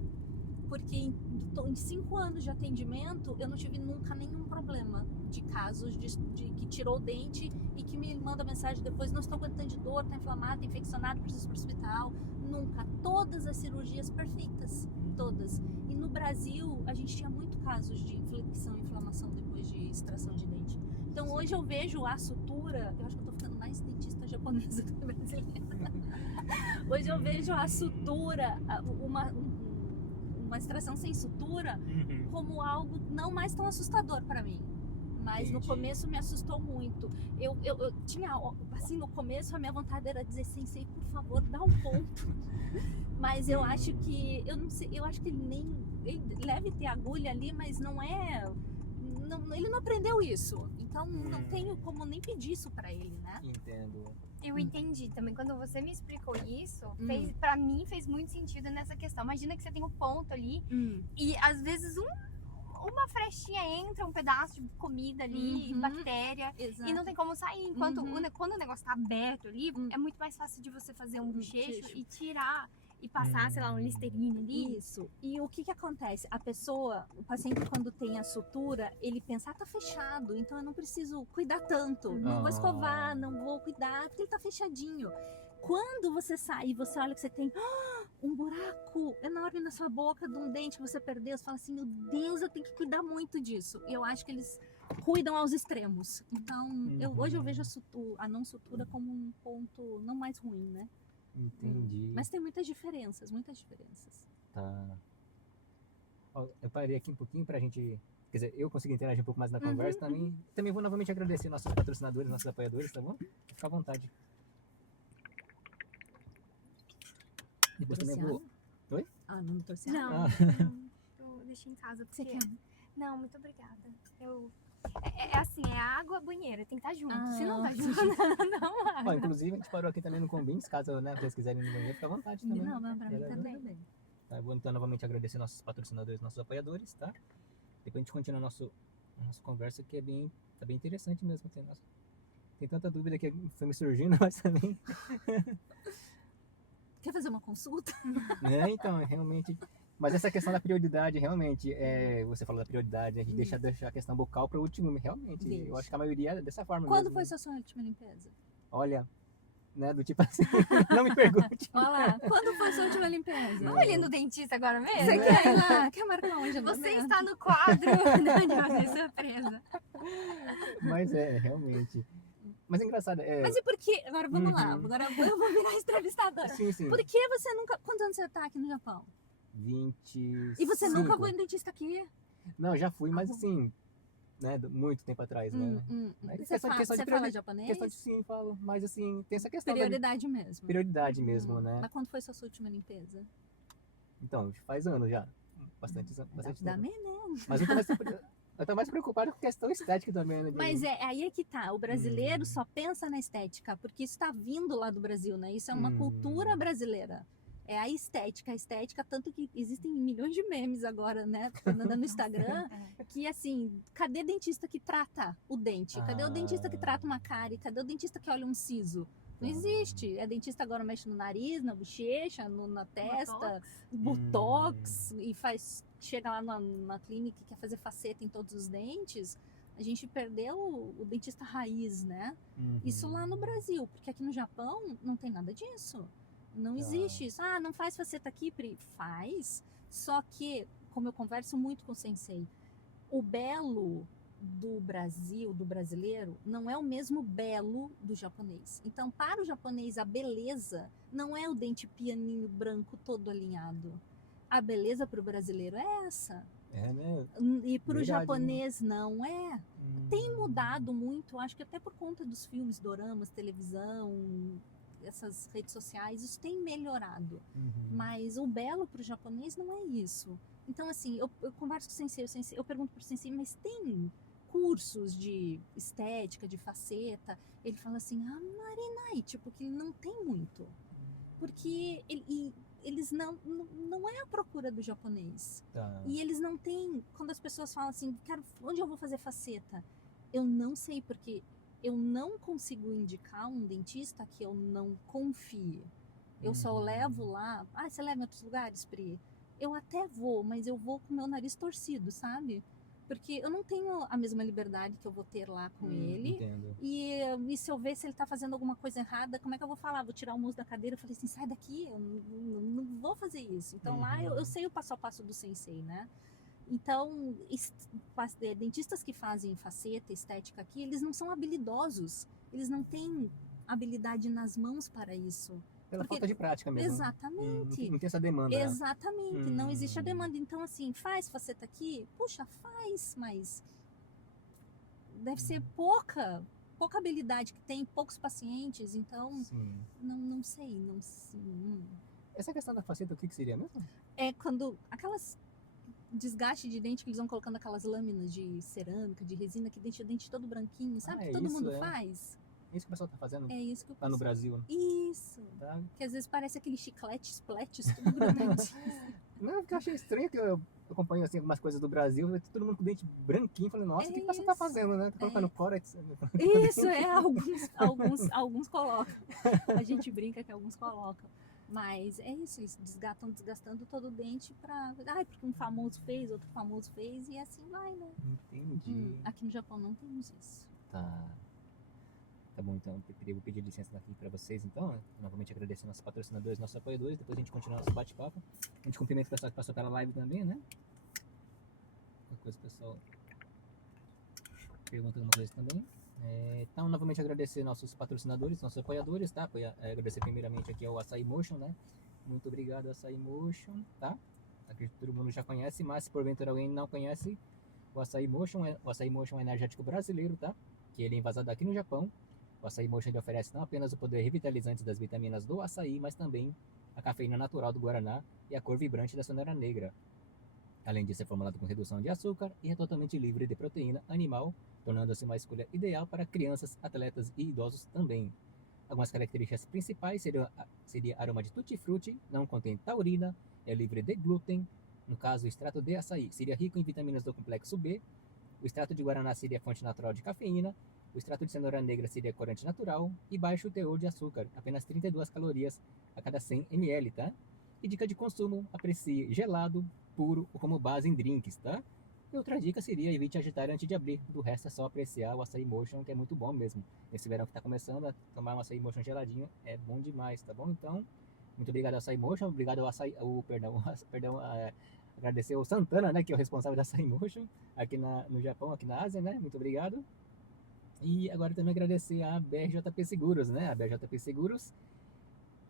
Porque em 5 anos de atendimento, eu não tive nunca nenhum problema de casos de que tirou o dente e que me manda mensagem depois, não estou aguentando de dor, está inflamado, infeccionado, preciso ir para o hospital. Nunca. Todas as cirurgias perfeitas. Todas. E no Brasil, a gente tinha muito casos de infecção e inflamação depois de extração de dente. Então hoje eu vejo a sutura, eu acho que eu tô ficando mais dentista japonesa do que brasileira. Hoje eu vejo a sutura, uma extração sem sutura, como algo não mais tão assustador para mim. Mas no começo me assustou muito. Eu tinha, assim, no começo a minha vontade era dizer, sensei, por favor, dá um ponto. Mas eu acho que, eu não sei, eu acho que ele deve ter agulha ali, mas não é, ele não aprendeu isso. Então não tenho como nem pedir isso pra ele, né? Entendo. Eu entendi também, quando você me explicou isso, pra mim fez muito sentido nessa questão. Imagina que você tem um ponto ali e às vezes uma frestinha entra, um pedaço de comida ali, bactéria, Exato. e não tem como sair. Enquanto quando o negócio tá aberto ali, é muito mais fácil de você fazer um bochecho e tirar e passar, sei lá, um Listerine ali. Isso. E o que acontece? O paciente quando tem a sutura, ele pensa, tá fechado, então eu não preciso cuidar tanto. Não vou escovar, não vou cuidar, porque ele tá fechadinho. Quando você sai e você olha que você tem um buraco enorme na sua boca de um dente que você perdeu, você fala assim, meu Deus, eu tenho que cuidar muito disso. E eu acho que eles ruidam aos extremos. Então, hoje eu Uhum. vejo a não sutura como um ponto não mais ruim, né? Entendi. Mas tem muitas diferenças, muitas diferenças. Tá. Ó, eu parei aqui um pouquinho pra gente. Quer dizer, eu consegui interagir um pouco mais na conversa também. Também vou novamente agradecer nossos patrocinadores, nossos apoiadores, tá bom? Fica à vontade. Depois também vou. Oi? Ah, não trouxe Não, Ah. não, eu deixei em casa Você porque... quer? Não, muito obrigada. É assim, é água, banheira, tem que estar junto. Se não tá Ah, junto, não Ó, água. inclusive, a gente parou aqui também no Combins, caso né, vocês quiserem ir no banheiro, fica à vontade também. Não, mas pra mim tá Beleza? tudo bem. Tá, eu vou então novamente agradecer nossos patrocinadores, nossos apoiadores, tá? Depois a gente continua a nossa conversa, que tá bem interessante mesmo. Tem tanta dúvida que foi me surgindo, mas também. Quer fazer uma consulta? Né? Então, realmente. Mas essa questão da prioridade, realmente, você falou da prioridade, a gente deixa a questão bucal para o último, realmente. Deixa. Eu acho que a maioria é dessa forma Quando mesmo. foi sua última limpeza? Olha, né, do tipo assim, não me pergunte. Olha lá, quando foi sua última limpeza? Não. Vamos ali no dentista agora mesmo? Você quer ir lá? Quer marcar onde? Você está no quadro da Diva Surpresa. Mas realmente. Mas é engraçado, Mas e por que? Agora vamos lá, Uhum. agora eu vou virar entrevistadora. Sim, sim. Por que você nunca... Quantos anos você tá aqui no Japão? 25. E você nunca foi no dentista aqui? Não, já fui, mas Ah, bom. assim, né, muito tempo atrás, né? Mas Você questão de fala priori- japonês? Questão de sim, falo, mas assim, tem essa questão da Prioridade mesmo. prioridade mesmo, né? Mas quando foi sua última limpeza? Então, faz anos já. Bastante Dá tempo. mesmo. Mas eu tô mais preocupado com a questão estética também, né? Mas aí é que tá, o brasileiro só pensa na estética, porque isso tá vindo lá do Brasil, né? Isso é uma cultura brasileira. É a estética, tanto que existem milhões de memes agora, né? Andando no Instagram, que assim, cadê dentista que trata o dente? Cadê o dentista que trata uma cárie? Cadê o dentista que olha um siso? Não existe. É dentista agora mexe no nariz, na bochecha, na testa, botox, e chega lá na clínica e quer fazer faceta em todos os dentes. A gente perdeu o dentista raiz, né? Isso lá no Brasil, porque aqui no Japão não tem nada disso. Não existe isso. Ah, não faz faceta aqui, Pri? Faz. Só que, como eu converso muito com o sensei, o belo do Brasil, do brasileiro, não é o mesmo belo do japonês. Então, para o japonês, a beleza não é o dente pianinho branco todo alinhado. A beleza para o brasileiro é essa. É, né? E para o Verdade, japonês não é. Tem mudado muito, acho que até por conta dos filmes, doramas, televisão, essas redes sociais, isso tem melhorado. Mas o belo para o japonês não é isso. Então, assim, eu converso com o sensei, eu pergunto pro sensei, mas tem cursos de estética, de faceta? Ele fala assim, Marinai, tipo, que não tem muito. Porque eles não é a procura do japonês. Tá. E eles não têm, quando as pessoas falam assim, onde eu vou fazer faceta? Eu não sei, porque eu não consigo indicar um dentista que eu não confie. Eu só levo lá. Ah, você leva em outros lugares, Pri? Eu até vou, mas eu vou com o meu nariz torcido, sabe? Porque eu não tenho a mesma liberdade que eu vou ter lá com ele. Entendo. E se eu ver se ele tá fazendo alguma coisa errada, como é que eu vou falar? Vou tirar o moço da cadeira? Eu falei assim, sai daqui, eu não vou fazer isso. Então lá eu sei o passo a passo do sensei, né? Então, dentistas que fazem faceta, estética aqui, eles não são habilidosos. Eles não têm habilidade nas mãos para isso. Pela falta de prática mesmo. Exatamente. Não tem essa demanda. Né? Exatamente. Não existe a demanda. Então, assim, faz faceta aqui? Puxa, faz, mas deve ser pouca habilidade que tem, poucos pacientes. Então, não sei. Essa questão da faceta, o que seria mesmo? É quando aquelas desgaste de dente que eles vão colocando aquelas lâminas de cerâmica, de resina, que deixa o dente todo branquinho, sabe? Que todo mundo faz. É isso que o pessoal tá fazendo? É isso que lá no Brasil. Isso. Tá. Que às vezes parece aquele chiclete, spletes, tudo grudadinho. Não, porque eu achei estranho que eu acompanho assim, algumas coisas do Brasil, todo mundo com o dente branquinho, falei, nossa, o que você tá fazendo, né? Tá colocando Corex. Isso, alguns colocam. A gente brinca que alguns colocam. Mas é isso, eles desgastando todo o dente pra... porque um famoso fez, outro famoso fez, e assim vai, né? Entendi. Aqui no Japão não temos isso. Tá bom, então eu vou pedir licença aqui para vocês, então. Novamente agradecer nossos patrocinadores, nossos apoiadores. Depois a gente continua nosso bate-papo. A gente cumprimenta o pessoal que passou pela live também, né? Qualquer coisa, pessoal. pergunta alguma coisa também. Então, novamente agradecer nossos patrocinadores, nossos apoiadores, tá? Agradecer primeiramente aqui ao Açaí Motion, né? Muito obrigado, Açaí Motion, tá? Acredito que todo mundo já conhece, mas se porventura alguém não conhece, o Açaí Motion é um energético brasileiro, tá? Que ele é envasado aqui no Japão. O Açaí Motion ele oferece não apenas o poder revitalizante das vitaminas do açaí, mas também a cafeína natural do guaraná e a cor vibrante da cenoura negra. Além disso, é formulado com redução de açúcar e é totalmente livre de proteína animal, tornando-se uma escolha ideal para crianças, atletas e idosos também. Algumas características principais seria aroma de tutti-frutti, não contém taurina, é livre de glúten. No caso, o extrato de açaí seria rico em vitaminas do complexo B. O extrato de guaraná seria fonte natural de cafeína. O extrato de cenoura negra seria corante natural e baixo teor de açúcar, apenas 32 calorias a cada 100 ml, tá? E dica de consumo, aprecie gelado, puro ou como base em drinks, tá? E outra dica seria evite agitar antes de abrir. Do resto é só apreciar o Açaí Motion, que é muito bom mesmo. Esse verão que tá começando, a tomar um Açaí Motion geladinho é bom demais, tá bom? Então, muito obrigado ao Açaí Motion, obrigado ao agradecer ao Santana, né, que é o responsável da Açaí Motion aqui no Japão, aqui na Ásia, né? Muito obrigado. E agora também agradecer a BRJP Seguros, né? A BRJP Seguros,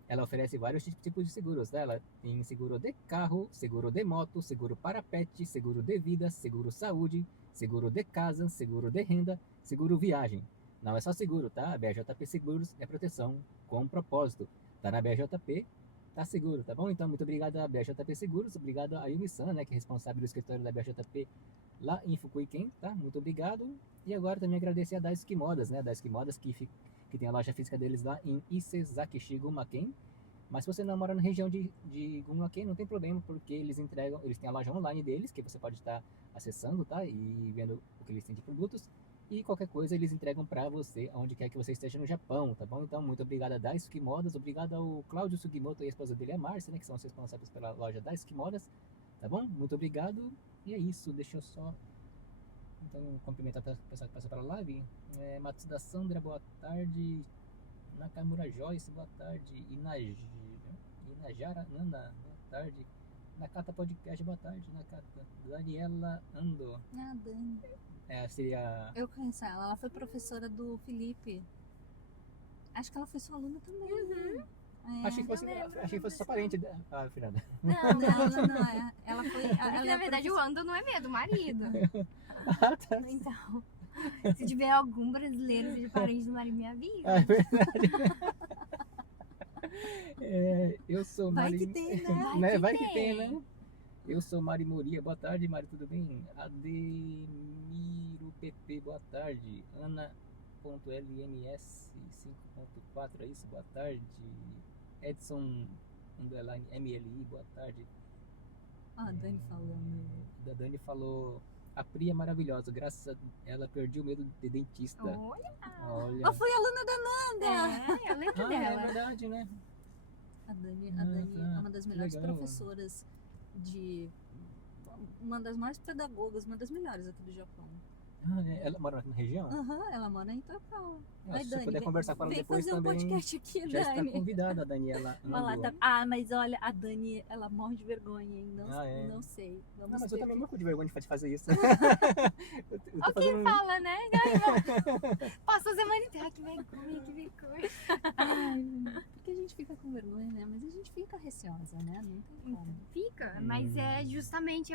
ela oferece vários tipos de seguros, né? Ela tem seguro de carro, seguro de moto, seguro para pet, seguro de vida, seguro saúde, seguro de casa, seguro de renda, seguro viagem. Não é só seguro, tá? A BRJP Seguros é proteção com propósito. Tá na BRJP, tá seguro, tá bom? Então, muito obrigado a BRJP Seguros, obrigado a Yumi-san, né, que é responsável do escritório da BRJP lá em Fukuiken, tá? Muito obrigado. E agora também agradecer a Daisuke Modas, né? Daisuke Modas que tem a loja física deles lá em Isezakishi, Gunmaken. Mas se você não mora na região de Gunmaken, não tem problema, porque eles têm a loja online deles, que você pode estar acessando, tá? E vendo o que eles têm de produtos. E qualquer coisa eles entregam para você, onde quer que você esteja no Japão, tá bom? Então, muito obrigado a Daisuke Modas, obrigado ao Cláudio Sugimoto e a esposa dele, a Márcia, né? Que são os responsáveis pela loja Daisuke Modas, tá bom? Muito obrigado. E é isso, deixa eu só... Então, cumprimentar a pessoa que passou pela live. Matsuda Sandra, boa tarde. Nakamura Joyce, boa tarde. Inajara Nanda, boa tarde. Nakata Podcast, boa tarde. Nakata. Daniela Ando. Ah, Dani. Seria... Eu conheço ela foi professora do Felipe. Acho que ela foi sua aluna também. Uhum. Achei que fosse sua parente, Fernanda. Não. Ela foi. Porque, na verdade, o Ando não é meu, é do marido. Tá. Então, se tiver algum brasileiro, seja parente do marido, me avisa. É verdade. Eu sou Vai Mari... que tem, né? Vai que tem, né? Eu sou Mari Moria, boa tarde, Mari, tudo bem? Ademiro PP, boa tarde. Ana.lms 5.4, é isso? Boa tarde. Edson MLI, boa tarde. A Dani falando. Da Dani falou: a Pri é maravilhosa, graças a ela perdi o medo de dentista. Olha! Olha. Foi aluna da Nanda! Eu lembro É dela. verdade, né? A Dani tá. é uma das melhores Legal. professoras uma das maiores pedagogas, uma das melhores aqui do Japão. Ela mora na região? Ela mora em Itokawa. Se você puder conversar com ela depois fazer também. um podcast aqui, Já está Dani. convidada, a Daniela. Mas olha, a Dani, ela morre de vergonha, hein? Não sei. Vamos Mas ver eu também morro de vergonha de fazer isso. Olha quem fala, né? Passou a semana inteira. Que vergonha. Ai, porque a gente fica com vergonha, né? Mas a gente fica receosa, né? Não tem como. Fica, mas é justamente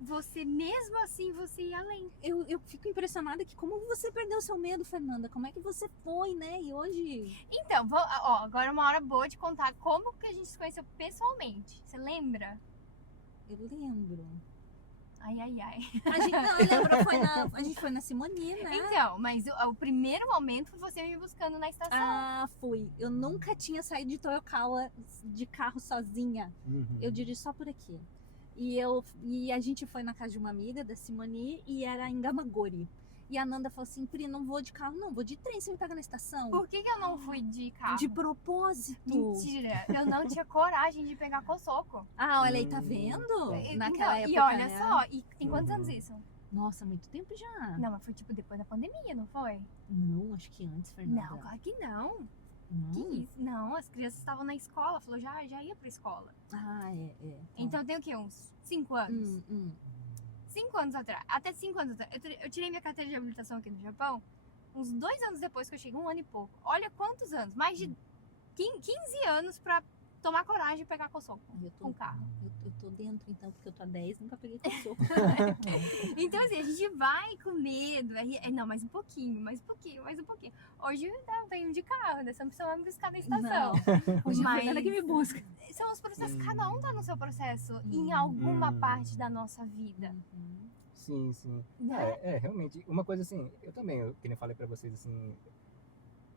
você mesmo assim, você ir além. Eu fico impressionada que como você perdeu seu medo, Fernanda. Como é que você foi, né? E hoje... Então, agora é uma hora boa de contar como que a gente se conheceu pessoalmente. Você lembra? Eu lembro. Ai. Eu lembro, a gente foi na Simoni, né? Então, mas o primeiro momento foi você me buscando na estação. Fui. Eu nunca tinha saído de Toyokawa de carro sozinha. Uhum. Eu dirijo só por aqui. E a gente foi na casa de uma amiga da Simoni e era em Gamagori. E a Nanda falou assim: Pri, não vou de carro, não, vou de trem, você me pega na estação. Por que eu não fui de carro? De propósito. Mentira, eu não tinha coragem de pegar Kosoko. Olha aí, tá vendo? Naquela época, e olha né? só, e tem quantos anos isso? Nossa, muito tempo já. Não, mas foi tipo depois da pandemia, não foi? Não, acho que antes, Fernanda. Não, claro que não. Não? Que isso? Não, as crianças estavam na escola, falou já ia pra escola. É. Então tem o quê? Uns 5 anos? 5 anos atrás, até 5 anos atrás, eu tirei minha carteira de habilitação aqui no Japão, uns 2 anos depois que eu cheguei, 1 ano e pouco. Olha quantos anos, mais de 15 anos pra tomar coragem e pegar Kosoko com o carro. Eu tô dentro, então, porque eu tô há 10, nunca peguei Kosoko. Então, assim, a gente vai com medo. Não, mais um pouquinho, mais um pouquinho, mais um pouquinho. Hoje eu tô indo de carro, né? Você não precisa me buscar na estação. Hoje Mas- a Fernanda que me busca. São os processos, cada um tá no seu processo em alguma parte da nossa vida. Sim, sim. Né? Realmente. Uma coisa assim, eu também, que nem falei pra vocês, assim,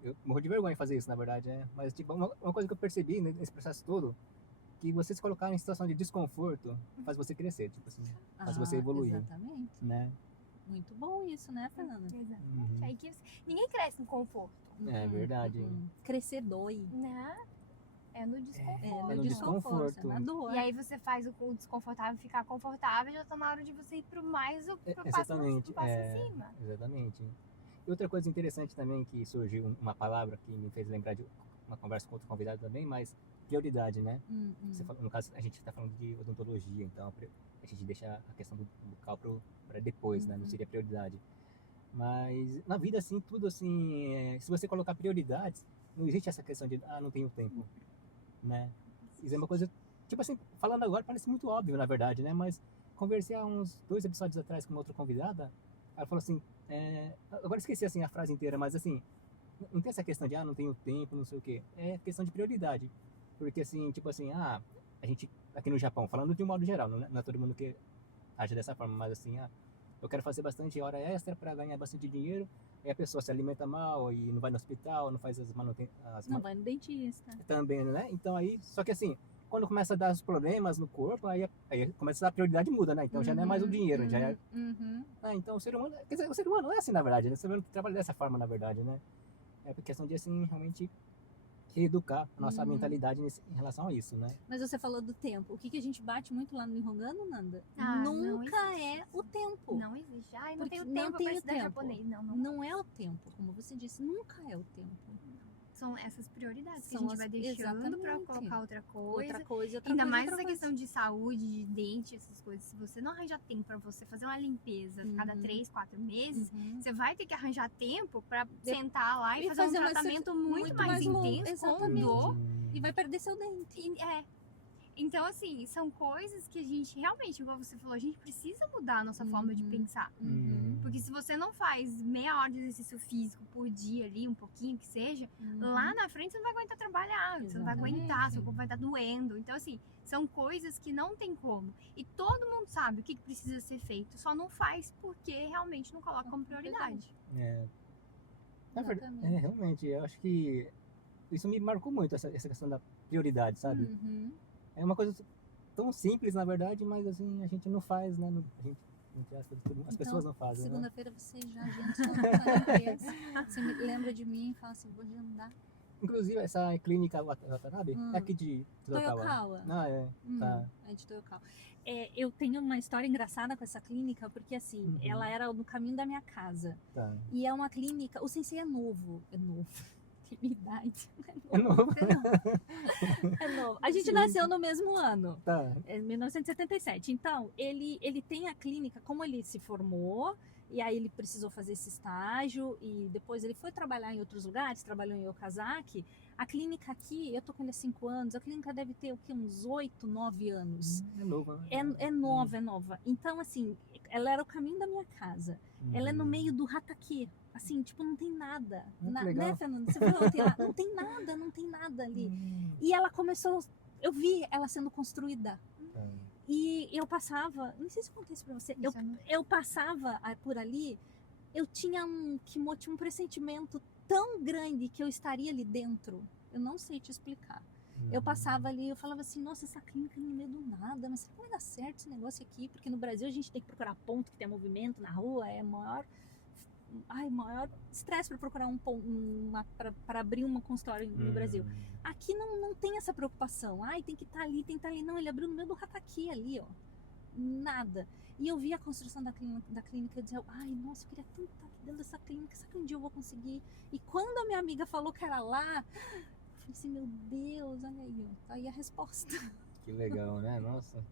eu morro de vergonha de fazer isso, na verdade, né? Mas, tipo, uma coisa que eu percebi nesse processo todo, que você se colocar em situação de desconforto faz você crescer, tipo assim, faz você evoluir, Exatamente. né? Muito bom isso, né, Fernanda? Exatamente. Aí que ninguém cresce no conforto, É verdade. Crescer dói. né? É no desconforto. É no desconforto. é na dor. E aí você faz o desconfortável ficar confortável, já tá na hora de você ir pro mais, pro passo Exatamente, acima. exatamente. E outra coisa interessante também que surgiu uma palavra que me fez lembrar de uma conversa com outro convidado também, mas prioridade, né? Você falou, no caso, a gente está falando de odontologia, então a gente deixa a questão do bucal para depois, né? Não seria prioridade. Mas na vida, assim, tudo assim, se você colocar prioridades, não existe essa questão de, não tenho tempo, né? Isso é uma coisa, tipo assim, falando agora parece muito óbvio, na verdade, né? Mas conversei há uns 2 episódios atrás com uma outra convidada, ela falou assim, agora esqueci assim a frase inteira, mas assim, não tem essa questão de, não tenho tempo, não sei o quê. É questão de prioridade. Porque assim, tipo assim, a gente, aqui no Japão, falando de um modo geral, não é todo mundo que age dessa forma, mas assim, eu quero fazer bastante hora extra para ganhar bastante dinheiro, aí a pessoa se alimenta mal e não vai no hospital, não faz as manutenções. Não vai no dentista. Também, né? Então aí, só que assim, quando começa a dar os problemas no corpo, aí começa a prioridade muda, né? Então já não é mais o dinheiro, já é. Então o ser humano, quer dizer, o ser humano não é assim, na verdade, né? O ser humano trabalha dessa forma, na verdade, né? É por questão de, assim, realmente reeducar a nossa mentalidade em relação a isso, né? Mas você falou do tempo. O que a gente bate muito lá no Nihongano, Nanda? Não Nunca existe. é o tempo. Não existe. Ai, não Porque tenho não tempo tem pra o estudar tempo. japonês. Não. Não é o tempo, como você disse, nunca é o tempo. São essas prioridades que São a gente as- vai deixando pra exatamente. colocar outra coisa. Outra coisa, Ainda mais outra essa coisa. questão de saúde, de dente, essas coisas. Se você não arranjar tempo pra você fazer uma limpeza cada 3, 4 meses, você vai ter que arranjar tempo pra sentar lá e E fazer um fazer uma tratamento cirurgia muito mais longo, intenso, com exatamente. dor. E vai perder seu dente. Então, assim, são coisas que a gente realmente, igual você falou, a gente precisa mudar a nossa forma de pensar. Porque se você não faz meia hora de exercício físico por dia ali, um pouquinho que seja, lá na frente você não vai aguentar trabalhar, você não vai aguentar, seu corpo vai estar doendo. Então, assim, são coisas que não tem como. E todo mundo sabe o que precisa ser feito, só não faz porque realmente não coloca como prioridade. Na verdade, realmente, eu acho que isso me marcou muito, essa questão da prioridade, sabe? É uma coisa tão simples, na verdade, mas assim, a gente não faz, né? As pessoas não fazem, né? Segunda-feira você já adianta sua empresa. Você me lembra de mim e fala assim, vou agendar. Inclusive, essa clínica Watanabe é aqui de Toyokawa. Tá. É de Toyokawa. Eu tenho uma história engraçada com essa clínica, porque assim, ela era no caminho da minha casa. Tá. E é uma clínica, o sensei é novo. Que minha idade. É novo. É novo. A gente nasceu no mesmo ano. Tá. Em 1977. Então, ele tem a clínica, como ele se formou, e aí ele precisou fazer esse estágio, e depois ele foi trabalhar em outros lugares, trabalhou em Okazaki. A clínica aqui, eu tô com ele há 5 anos, a clínica deve ter o quê? Uns 8, 9 anos. É nova, né? É nova. Então, assim, ela era o caminho da minha casa. Ela é no meio do Hatake. Assim, tipo, não tem nada. Legal. Né, Fernanda? Você viu? Não tem nada ali. E ela começou, eu vi ela sendo construída. E eu passava, não sei se eu contei isso pra você, eu passava por ali, eu tinha um pressentimento tão grande que eu estaria ali dentro. Eu não sei te explicar. Eu passava ali, eu falava assim, nossa, essa clínica no meio do nada, mas será que vai dar certo esse negócio aqui? Porque no Brasil a gente tem que procurar ponto que tem movimento na rua, é maior estresse para procurar para abrir uma consultório no Brasil. Aqui não tem essa preocupação. Tem que estar ali, Não, ele abriu no meio do Hataki ali, ó. Nada. E eu vi a construção da clínica e dizia, nossa, eu queria tanto estar aqui dentro dessa clínica, será que um dia eu vou conseguir? E quando a minha amiga falou que era lá, eu falei assim, meu Deus, olha aí, ó, tá aí a resposta. Que legal, né? Nossa.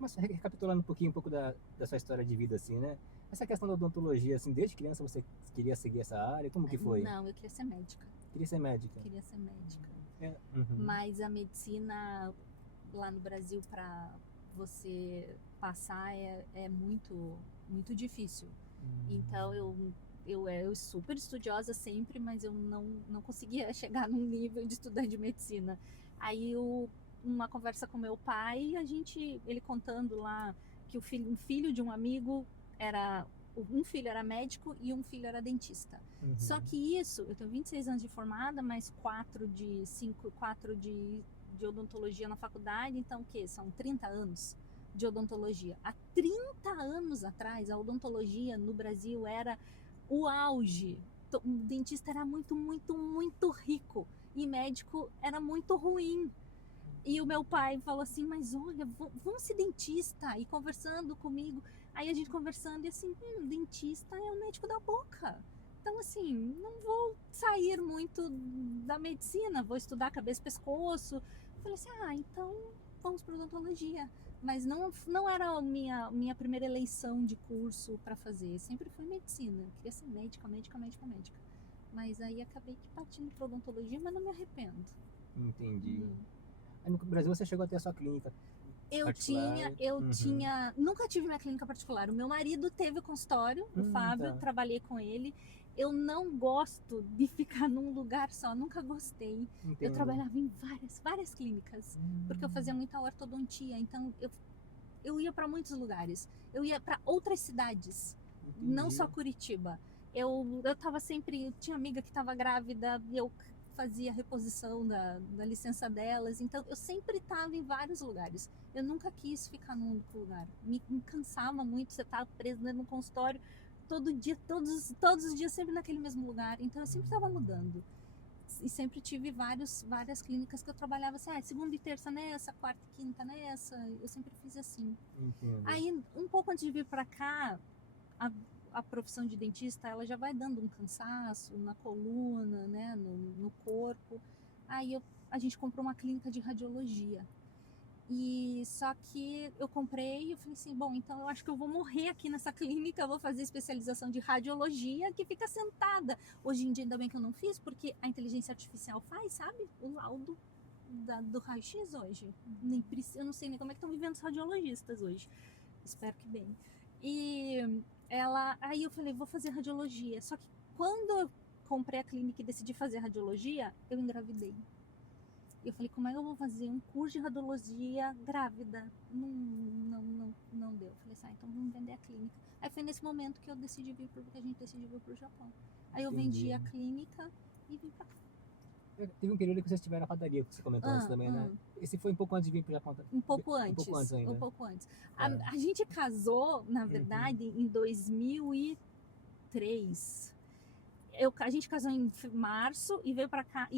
Mas recapitulando um pouco da sua história de vida, assim, né? Essa questão da odontologia, assim, desde criança você queria seguir essa área? Como que foi? Não, eu queria ser médica. Queria ser médica? Queria ser médica. Uhum. Mas a medicina lá no Brasil, para você passar, é muito, muito difícil. Então eu super estudiosa sempre, mas eu não conseguia chegar num nível de estudante de medicina. Aí uma conversa com meu pai, ele contando lá que um filho de um amigo um filho era médico e um filho era dentista. Uhum. Só que eu tenho 26 anos de formada, mais 4 de odontologia na faculdade, então o que? São 30 anos de odontologia. Há 30 anos atrás, a odontologia no Brasil era o auge. O dentista era muito, muito, muito rico e médico era muito ruim. E o meu pai falou assim, mas olha, vamos ser dentista. E conversando comigo, aí a gente conversando e assim, dentista é o médico da boca. Então assim, não vou sair muito da medicina, vou estudar cabeça e pescoço. Falei assim, então vamos para odontologia. Mas não era a minha primeira eleição de curso para fazer. Sempre foi medicina. Eu queria ser médica. Mas aí acabei partindo para odontologia, mas não me arrependo. Entendi. Aí no Brasil você chegou a ter a sua clínica particular? Nunca tive minha clínica particular. O meu marido teve o consultório, o Fábio, trabalhei com ele. Eu não gosto de ficar num lugar só, nunca gostei. Entendo. Eu trabalhava em várias clínicas, porque eu fazia muita ortodontia, então eu ia para muitos lugares. Eu ia para outras cidades, não só Curitiba. Eu tava sempre, tinha amiga que estava grávida, eu fazia reposição da licença delas, então eu sempre estava em vários lugares. Eu nunca quis ficar num único lugar. Me cansava muito, você estar preso dentro do consultório todo dia, todos os dias, sempre naquele mesmo lugar. Então eu sempre estava mudando. E sempre tive várias clínicas que eu trabalhava assim, segunda e terça nessa, quarta e quinta nessa. Eu sempre fiz assim. Entendo. Aí, um pouco antes de vir para cá, a profissão de dentista, ela já vai dando um cansaço na coluna, né, no corpo. Aí a gente comprou uma clínica de radiologia. E só que eu comprei e eu falei assim, bom, então eu acho que eu vou morrer aqui nessa clínica, eu vou fazer especialização de radiologia que fica sentada. Hoje em dia ainda bem que eu não fiz, porque a inteligência artificial faz, sabe? O laudo do raio-x hoje. Eu não sei nem como é que estão vivendo os radiologistas hoje. Espero que bem. E aí eu falei, vou fazer radiologia. Só que quando eu comprei a clínica e decidi fazer radiologia, eu engravidei. E eu falei, como é que eu vou fazer um curso de radiologia grávida? Não deu. Eu falei assim, então vamos vender a clínica. Aí foi nesse momento que a gente decidiu vir pro Japão. Aí eu vendi a clínica e vim pra cá. Teve um período que vocês tiveram a padaria, que você comentou antes também, né? Esse foi um pouco antes de vir pro Japão? Um pouco antes ainda. A gente casou, na verdade, em 2003. A gente casou em março e veio pra cá,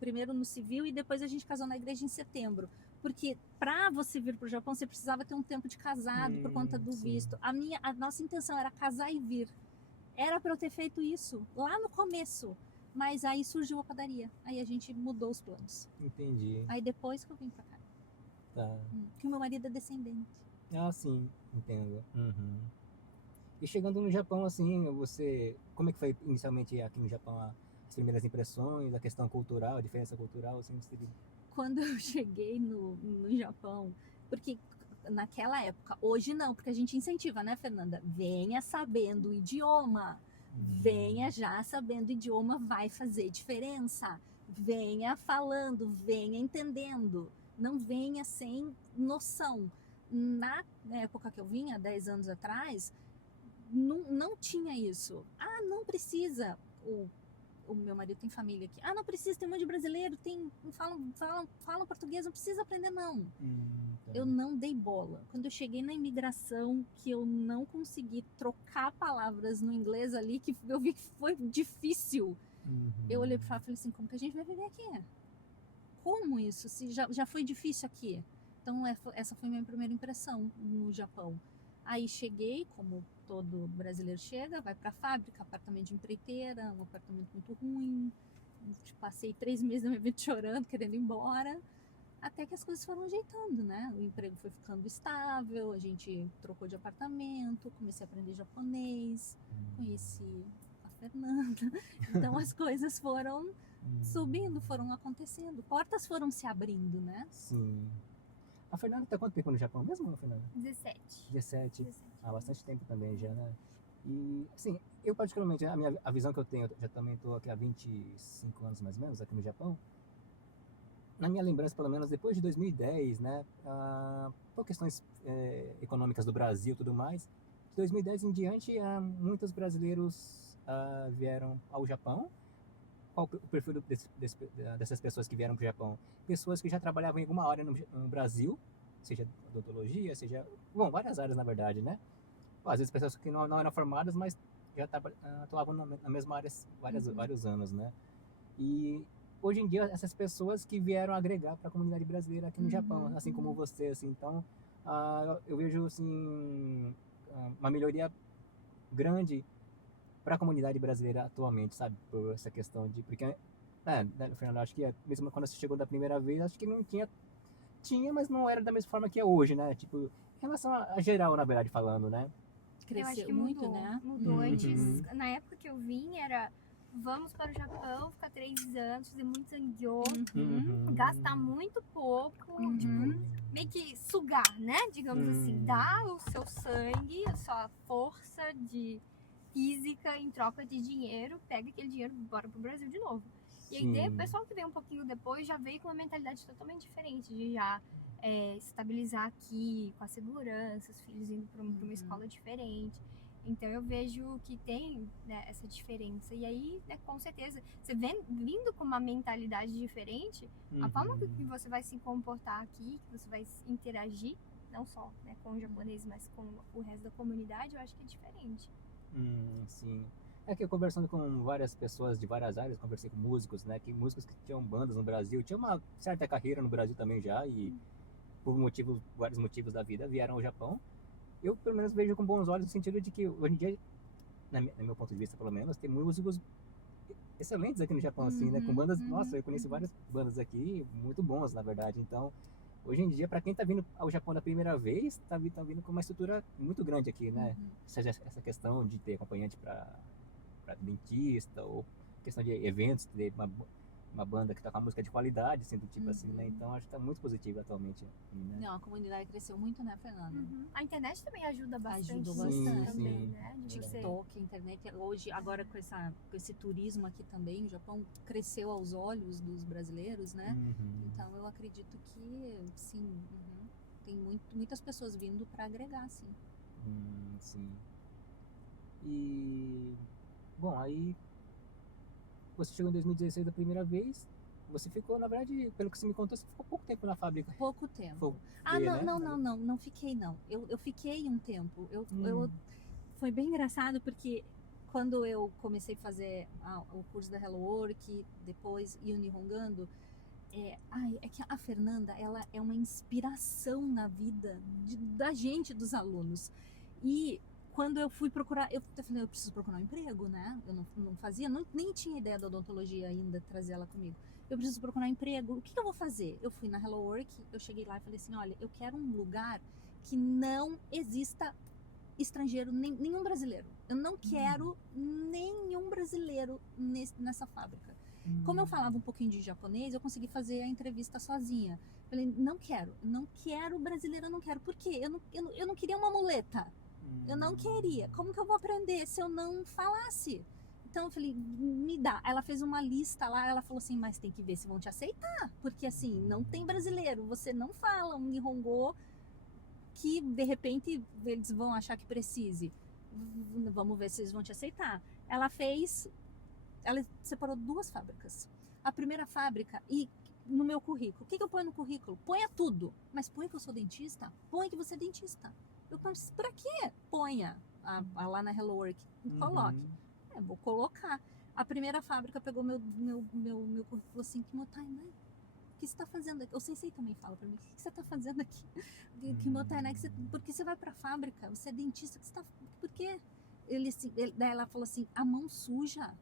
primeiro no civil e depois a gente casou na igreja em setembro. Porque para você vir para o Japão, você precisava ter um tempo de casado por conta do visto. A nossa intenção era casar e vir. Era para eu ter feito isso lá no começo. Mas aí surgiu a padaria. Aí a gente mudou os planos. Entendi. Aí depois que eu vim para cá. Tá. Que o meu marido é descendente. Ah, sim. Entendo. E chegando no Japão, assim, como é que foi inicialmente aqui no Japão as primeiras impressões, a questão cultural, a diferença cultural, assim, Quando eu cheguei no Japão, porque naquela época, hoje não, porque a gente incentiva, né, Fernanda? Venha sabendo o idioma. Venha já sabendo o idioma, vai fazer diferença. Venha falando, venha entendendo. Não venha sem noção. Na época que eu vim, há 10 anos atrás, não tinha isso. Não precisa. O meu marido tem família aqui. Não precisa, tem um monte de brasileiro, falam português, não precisa aprender, não. Tá. Eu não dei bola. Quando eu cheguei na imigração, que eu não consegui trocar palavras no inglês ali, que eu vi que foi difícil. Eu olhei para e falei assim, como que a gente vai viver aqui? Como isso? Se já foi difícil aqui. Então, essa foi a minha primeira impressão no Japão. Aí cheguei, como todo brasileiro chega, vai pra fábrica, apartamento de empreiteira, um apartamento muito ruim. Passei 3 meses da minha vida chorando, querendo ir embora. Até que as coisas foram ajeitando, né? O emprego foi ficando estável, a gente trocou de apartamento, comecei a aprender japonês, conheci a Fernanda. Então as coisas foram subindo, foram acontecendo, portas foram se abrindo, né? Sim. A Fernanda tá quanto tempo no Japão mesmo, Fernanda? 17. 17. 17. Há bastante tempo também já, né? E, assim, eu particularmente, a visão que eu tenho, eu já também estou aqui há 25 anos mais ou menos, aqui no Japão. Na minha lembrança, pelo menos, depois de 2010, né? Por questões econômicas do Brasil e tudo mais, de 2010 em diante, muitos brasileiros vieram ao Japão. Qual o perfil dessas pessoas que vieram para o Japão? Pessoas que já trabalhavam em alguma área no Brasil, seja odontologia, seja... Bom, várias áreas, na verdade, né? Às vezes pessoas que não eram formadas, mas já atuavam na mesma área vários anos, né? E hoje em dia, essas pessoas que vieram agregar para a comunidade brasileira aqui no Japão, assim como você, assim. Então, eu vejo, assim, uma melhoria grande para a comunidade brasileira atualmente, sabe? Por essa questão de... Porque, no final, acho que mesmo quando você chegou da primeira vez, acho que não tinha... Tinha, mas não era da mesma forma que é hoje, né? Tipo, em relação a geral, na verdade, falando, né? Eu acho Cresceu que muito, mudou, né? Mudou. Antes, Uhum. na época que eu vim, era vamos para o Japão, ficar 3 anos, fazer muito zangyo, Uhum. gastar muito pouco, tipo, meio que sugar, né? Digamos assim, dar o seu sangue, a sua força de física em troca de dinheiro, pega aquele dinheiro e bora pro Brasil de novo. E aí, o pessoal que veio um pouquinho depois já veio com uma mentalidade totalmente diferente, de já estabilizar aqui, com a segurança, os filhos indo para uma escola diferente. Então eu vejo que tem, né, essa diferença. E aí, né, com certeza, você vindo com uma mentalidade diferente, a forma que você vai se comportar aqui, que você vai interagir, não só, né, com o japonês, mas com o resto da comunidade, eu acho que é diferente. Sim. É que eu conversando com várias pessoas de várias áreas, conversei com músicos, né? Que músicos que tinham bandas no Brasil, tinha uma certa carreira no Brasil também já, e por vários motivos da vida, vieram ao Japão. Eu, pelo menos, vejo com bons olhos no sentido de que, hoje em dia, no meu ponto de vista, pelo menos, tem músicos excelentes aqui no Japão, assim, né? Com bandas, nossa, eu conheço várias bandas aqui, muito bons, na verdade. Então, hoje em dia, para quem tá vindo ao Japão da primeira vez, tá vindo com uma estrutura muito grande aqui, né? Seja essa questão de ter acompanhante para dentista, ou questão de eventos, ter uma banda que toca música de qualidade, assim, do tipo assim, né? Então, acho que tá muito positivo atualmente, né? Não, a comunidade cresceu muito, né, Fernanda? A internet também ajuda bastante. Ajudou nisso bastante. também, né? De você... TikTok, a internet, hoje, agora com esse turismo aqui também, o Japão cresceu aos olhos dos brasileiros, né? Então eu acredito que, sim, tem muitas pessoas vindo para agregar, sim. Sim. E, bom, aí você chegou em 2016 da primeira vez, você ficou, na verdade, pelo que você me contou, você ficou pouco tempo na fábrica. Pouco tempo. Não, não fiquei não. Eu fiquei um tempo. Foi bem engraçado porque quando eu comecei a fazer o curso da Hello Work, depois Unihongando, é que a Fernanda, ela é uma inspiração na vida da gente, dos alunos. E quando eu fui procurar, eu falei, eu preciso procurar um emprego, né? Eu não fazia, nem tinha ideia da odontologia ainda, trazer ela comigo. Eu preciso procurar um emprego, o que eu vou fazer? Eu fui na Hello Work, eu cheguei lá e falei assim, olha, eu quero um lugar que não exista estrangeiro, nenhum brasileiro. Eu não quero nenhum brasileiro nessa fábrica. Como eu falava um pouquinho de japonês, eu consegui fazer a entrevista sozinha. Falei, não quero brasileiro, eu não quero. Por quê? Eu não queria uma muleta. Eu não queria. Como que eu vou aprender se eu não falasse? Então eu falei, me dá. Ela fez uma lista lá, ela falou assim, mas tem que ver se vão te aceitar. Porque assim, não tem brasileiro, você não fala um Nihongo que de repente eles vão achar que precise. Vamos ver se eles vão te aceitar. Ela separou 2 fábricas. A primeira fábrica, e no meu currículo, o que eu ponho no currículo? Ponha tudo, mas põe que eu sou dentista, põe que você é dentista. Eu pensei, pra quê? Ponha lá na Hello Work, coloque. Vou colocar. A primeira fábrica pegou meu currículo e falou assim, Kimotai-nai, o que você está fazendo aqui? O sensei também fala pra mim, o que você está fazendo aqui? Kimotai-nai, por que você vai pra fábrica? Você é dentista, por quê? Daí ela falou assim, a mão suja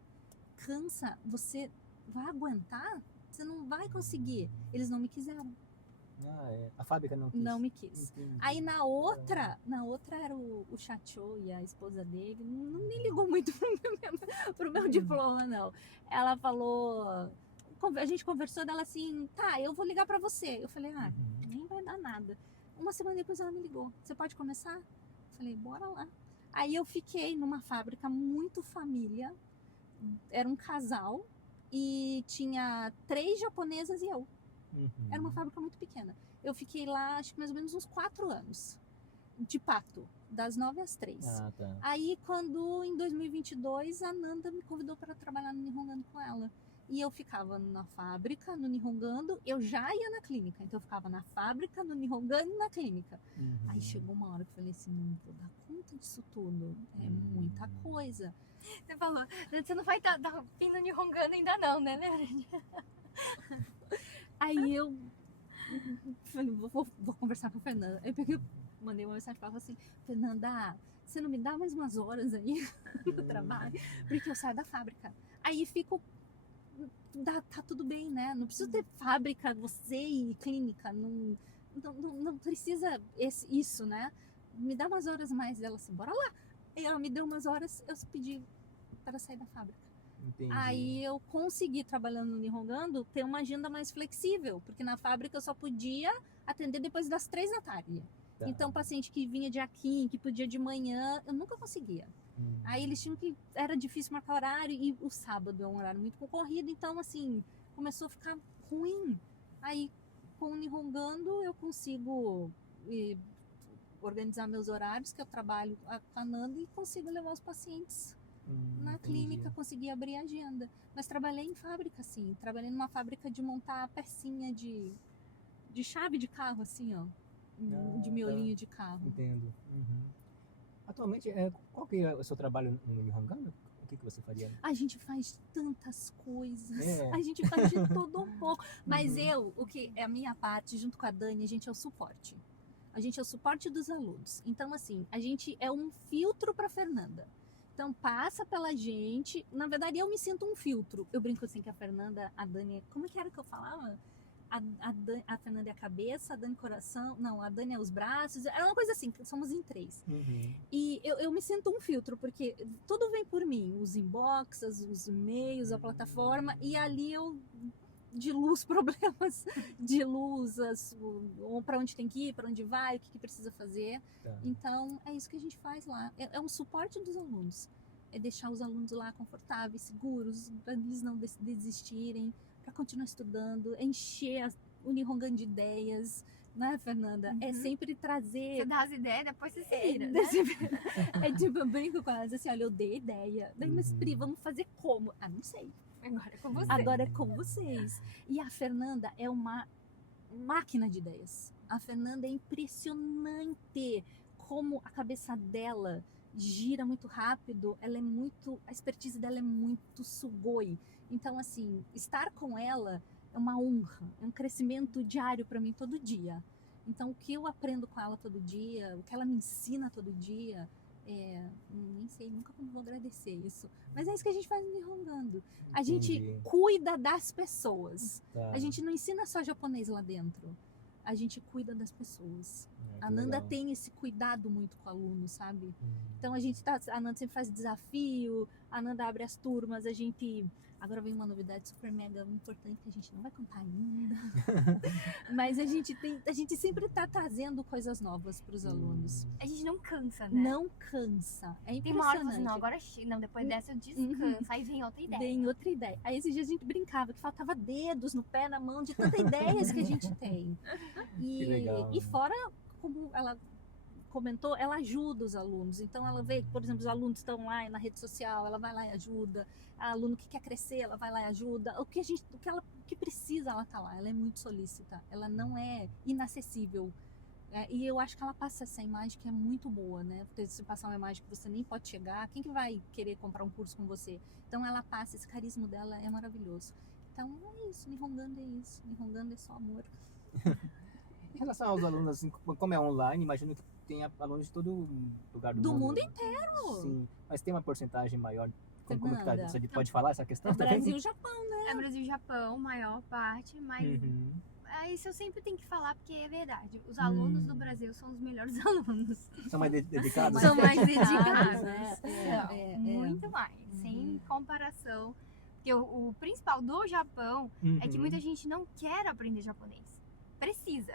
cansa, você vai aguentar? Você não vai conseguir. Eles não me quiseram. A fábrica não quis. Não me quis. Entendi. Aí na outra era o Chateau e a esposa dele, não nem ligou muito pro meu diploma, não. Ela falou, a gente conversou dela assim, tá, eu vou ligar pra você. Eu falei, nem vai dar nada. Uma semana depois ela me ligou, você pode começar? Eu falei, bora lá. Aí eu fiquei numa fábrica muito família, era um casal e tinha 3 japonesas e eu. Era uma fábrica muito pequena. Eu fiquei lá, acho que mais ou menos uns 4 anos, de pato, das 9 às 3. Ah, tá. Aí, quando em 2022, a Nanda me convidou para trabalhar no Nihongando com ela. E eu ficava na fábrica, no Nihongando, eu já ia na clínica. Então, eu ficava na fábrica, no Nihongando e na clínica. Aí chegou uma hora que eu falei assim, não vou dar conta disso tudo. É muita coisa. Você falou, você não vai estar fim no Nihongando ainda não, né, Leandro? Aí eu falei, vou conversar com a Fernanda. Aí eu peguei, mandei uma mensagem para ela assim, Fernanda, você não me dá mais umas horas aí no trabalho? Porque eu saio da fábrica. Aí fico, tá tudo bem, né? Não precisa ter fábrica, você e clínica, não precisa isso, né? Me dá umas horas mais. Ela assim, bora lá. E ela me deu umas horas, eu pedi para sair da fábrica. Entendi. Aí eu consegui, trabalhando no Nihongando, ter uma agenda mais flexível, porque na fábrica eu só podia atender depois das 3 da tarde. Tá. Então, paciente que vinha dia 15, que podia de manhã, eu nunca conseguia. Aí eles tinham que, era difícil marcar horário, e o sábado é um horário muito concorrido, então assim, começou a ficar ruim. Aí com o Nihongando eu consigo organizar meus horários, que eu trabalho com a Nanda, e consigo levar os pacientes na entendi. clínica, consegui abrir a agenda. Mas trabalhei em fábrica, assim. Trabalhei numa fábrica de montar pecinha de chave de carro, assim, ó. De miolinho de carro. Entendo. Atualmente, qual que é o seu trabalho no Nihongando? O que você faria? A gente faz tantas coisas. É. A gente faz de tudo um pouco. Mas o que é a minha parte, junto com a Dani, a gente é o suporte. A gente é o suporte dos alunos. Então, assim, a gente é um filtro para Fernanda. Então, passa pela gente. Na verdade, eu me sinto um filtro. Eu brinco assim que a Fernanda, a Dani... Como é que era que eu falava? A Fernanda é a cabeça, a Dani coração... Não, a Dani é os braços. Era uma coisa assim, que somos em 3. E eu me sinto um filtro, porque tudo vem por mim. Os inboxes, os e-mails, a plataforma. E ali eu diluo os problemas, diluo para onde tem que ir, para onde vai, o que precisa fazer. Tá. Então, é isso que a gente faz lá. É um suporte dos alunos. É deixar os alunos lá confortáveis, seguros, para eles não desistirem, para continuar estudando, é encher o Nihongando de ideias, né, Fernanda? É sempre trazer... Você dá as ideias, depois você se vira, né? Tipo, eu brinco com elas assim, olha, eu dei ideia. Daí, mas Pri, vamos fazer como? Ah, não sei. Agora é com você. Agora é com vocês. E a Fernanda é uma máquina de ideias. A Fernanda é impressionante como a cabeça dela gira muito rápido. A expertise dela é muito sugoi. Então, assim, estar com ela é uma honra, é um crescimento diário para mim todo dia. Então, o que eu aprendo com ela todo dia, o que ela me ensina todo dia, nem sei nunca como vou agradecer isso. Mas é isso que a gente faz no Nihongando. A gente cuida das pessoas. Tá. A gente não ensina só japonês lá dentro. A gente cuida das pessoas. Que A Nanda legal. tem esse cuidado muito com o aluno, sabe? Então a Nanda sempre faz desafio, a Nanda abre as turmas, a gente... Agora vem uma novidade super mega importante que a gente não vai contar ainda. Mas a gente sempre tá trazendo coisas novas para os alunos. A gente não cansa, né? Não cansa. É Tem uma hora que impressionante. você não, agora chega. Não, depois dessa eu descanso. Aí vem outra ideia. Vem outra ideia. Aí esses dias a gente brincava que faltava dedos no pé, na mão, de tantas ideias que a gente tem. Que legal, E né? fora, como ela comentou, ela ajuda os alunos. Então ela vê que, por exemplo, os alunos estão lá na rede social, ela vai lá e ajuda. A aluno que quer crescer, ela vai lá e ajuda. O que precisa, ela tá lá. Ela é muito solícita. Ela não é inacessível. E eu acho que ela passa essa imagem que é muito boa, né? Porque se passar uma imagem que você nem pode chegar, quem que vai querer comprar um curso com você? Então ela passa, esse carisma dela é maravilhoso. Então é isso, Nihongando é isso. Nihongando é só amor. Em relação aos alunos, assim, como é online, imagino que tem alunos de todo lugar do mundo. Do mundo inteiro! Sim, mas tem uma porcentagem maior. Como que tá? Fernanda, Você pode falar essa questão É também? Brasil e Japão, né? É Brasil e Japão, maior parte, mas isso eu sempre tenho que falar, porque é verdade. Os alunos do Brasil são os melhores alunos. São mais dedicados? São mais dedicados, dedicados. né? Muito mais. Sem comparação. Porque o principal do Japão é que muita gente não quer aprender japonês. Precisa.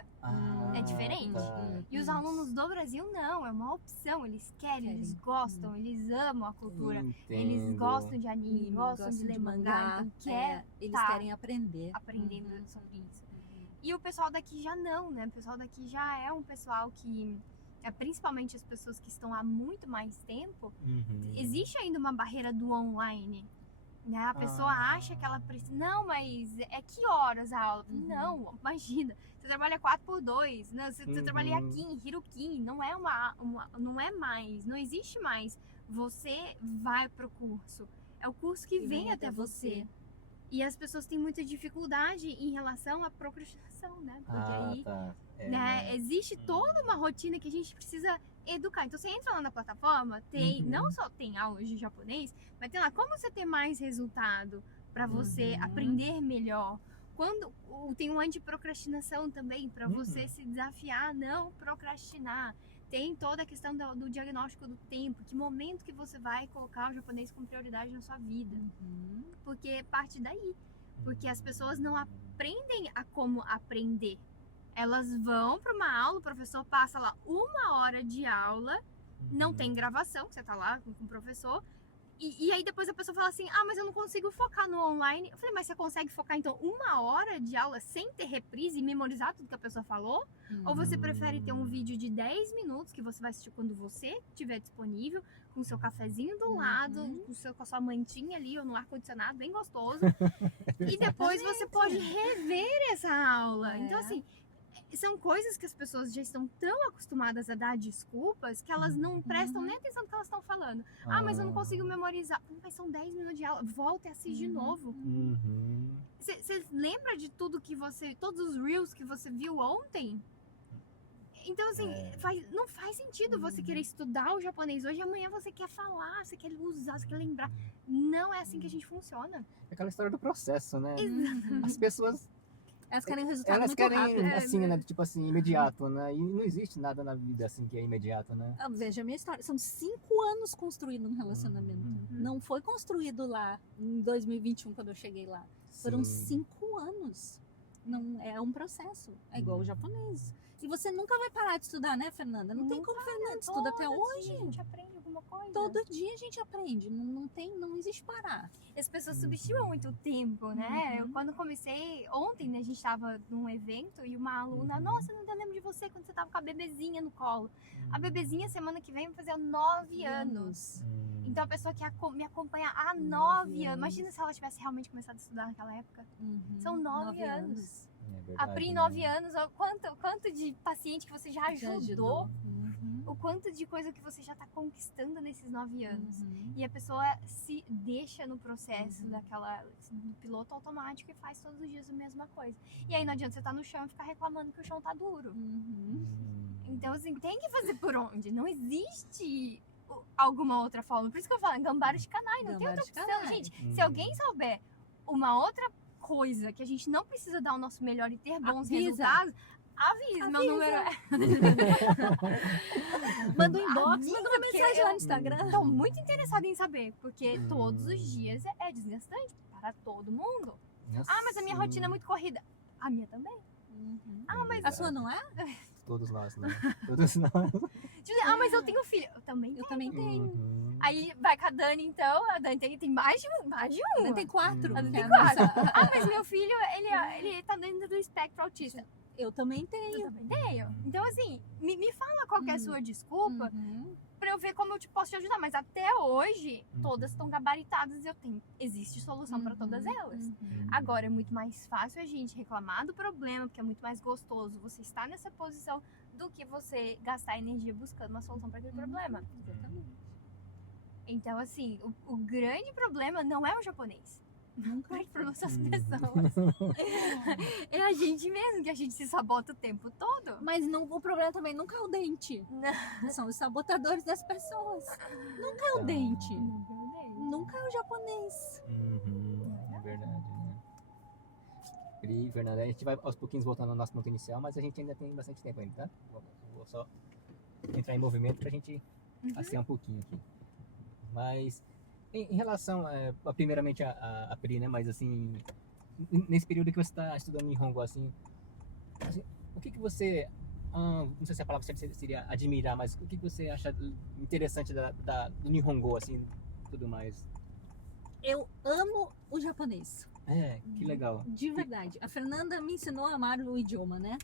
É diferente. Tá. E os alunos do Brasil não, é uma opção. Eles querem, eles gostam, eles amam a cultura. Eles Entendo. gostam de anime, gostam de ler mangá, então eles tá querem aprender. aprendendo sobre isso. E o pessoal daqui já não, né? O pessoal daqui já é um pessoal que, principalmente as pessoas que estão há muito mais tempo, existe ainda uma barreira do online. Né? A pessoa acha que ela precisa. Não, mas é que horas a aula? Não, imagina. Você trabalha 4x2, né? Você trabalha aqui em Hirokin, não é não é mais, não existe mais. Você vai pro curso. É o curso que vem até você. E as pessoas têm muita dificuldade em relação à procrastinação, né? Porque aí existe toda uma rotina que a gente precisa educar. Então você entra lá na plataforma, tem não só tem aulas de japonês, mas tem lá como você ter mais resultado para você aprender melhor. Quando tem um anti-procrastinação também, para você se desafiar a não procrastinar. Tem toda a questão do diagnóstico do tempo, que momento que você vai colocar o japonês como prioridade na sua vida. Porque parte daí. Porque as pessoas não aprendem a como aprender. Elas vão para uma aula, o professor passa lá 1 hora de aula, não tem gravação, você tá lá com o professor, e aí depois a pessoa fala assim, mas eu não consigo focar no online. Eu falei, mas você consegue focar então 1 hora de aula sem ter reprise e memorizar tudo que a pessoa falou? Ou você prefere ter um vídeo de 10 minutos que você vai assistir quando você estiver disponível, com o seu cafezinho do lado, com a sua mantinha ali, ou no ar-condicionado, bem gostoso, e depois você pode rever essa aula. Então assim, são coisas que as pessoas já estão tão acostumadas a dar desculpas que elas não prestam nem atenção no que elas estão falando. Mas eu não consigo memorizar. Mas são 10 minutos de aula. Volta e assiste de novo. Você lembra de tudo que todos os reels que você viu ontem? Então, assim, não faz sentido você querer estudar o japonês hoje e amanhã você quer falar, você quer usar, você quer lembrar. Não é assim que a gente funciona. É aquela história do processo, né? As pessoas... Elas querem resultado Elas muito querem, rápido. assim, né? Tipo assim, imediato, né? E não existe nada na vida assim que é imediato, né? Veja a minha história. São 5 anos construindo um relacionamento. Não foi construído lá em 2021, quando eu cheguei lá. Foram 5 anos. Não, é um processo. É igual o japonês. E você nunca vai parar de estudar, né, Fernanda? Não tem como a Fernanda estuda até hoje. Dia a gente aprende alguma coisa. Todo dia a gente aprende. Não existe parar. As pessoas subestimam muito o tempo, né? Eu, quando comecei, ontem, né, a gente tava num evento e uma aluna, nossa, eu não lembro de você quando você tava com a bebezinha no colo. A bebezinha, semana que vem, vai fazer 9 anos. Então a pessoa que me acompanha há 9 anos. Imagina se ela tivesse realmente começado a estudar naquela época. São 9 anos. A Pri, 9 anos, o quanto de paciente que você já ajudou. O quanto de coisa que você já está conquistando nesses 9 anos. E a pessoa se deixa no processo do piloto automático e faz todos os dias a mesma coisa. E aí não adianta você estar no chão e ficar reclamando que o chão tá duro. Então, assim, tem que fazer por onde. Não existe alguma outra forma. Por isso que eu falo, gambara de canai, não tem outra opção. Gente, se alguém souber uma outra coisa que a gente não precisa dar o nosso melhor e ter bons resultados, avisa. Meu número é... Manda um inbox, manda uma mensagem lá no Instagram. Estou muito interessada em saber, porque todos os dias é desgastante para todo mundo. Mas a minha rotina é muito corrida. A minha também. Mas a sua não é? Todos nós, né? Todos nós. Mas eu tenho filho. Eu também tenho. Aí vai com a Dani, então. A Dani tem mais de um. A Dani tem 4. A Dani tem 4. Mas meu filho, ele tá dentro do espectro autista. Eu também tenho. Então, assim, me fala qual que é a sua desculpa pra eu ver como eu posso te ajudar. Mas até hoje, todas estão gabaritadas e existe solução pra todas elas. Agora, é muito mais fácil a gente reclamar do problema, porque é muito mais gostoso você estar nessa posição do que você gastar energia buscando uma solução para aquele problema. Exatamente. Então, assim, o grande problema não é o japonês. O grande problema são as pessoas. É a gente mesmo, que a gente se sabota o tempo todo. Mas o problema também nunca é o dente. São os sabotadores das pessoas. Nunca é o dente. Nunca é o japonês. É verdade, né? Pri, Fernanda, a gente vai aos pouquinhos voltando ao nosso ponto inicial, mas a gente ainda tem bastante tempo ainda, tá? Vou só entrar em movimento pra gente passear um pouquinho aqui. Mas em relação, primeiramente a Pri, né? Mas assim, nesse período que você está estudando Nihongo, assim, o que você, não sei se a palavra certa seria admirar, mas o que você acha interessante do Nihongo, assim, tudo mais? Eu amo o japonês. Que legal. De verdade. A Fernanda me ensinou a amar o idioma, né?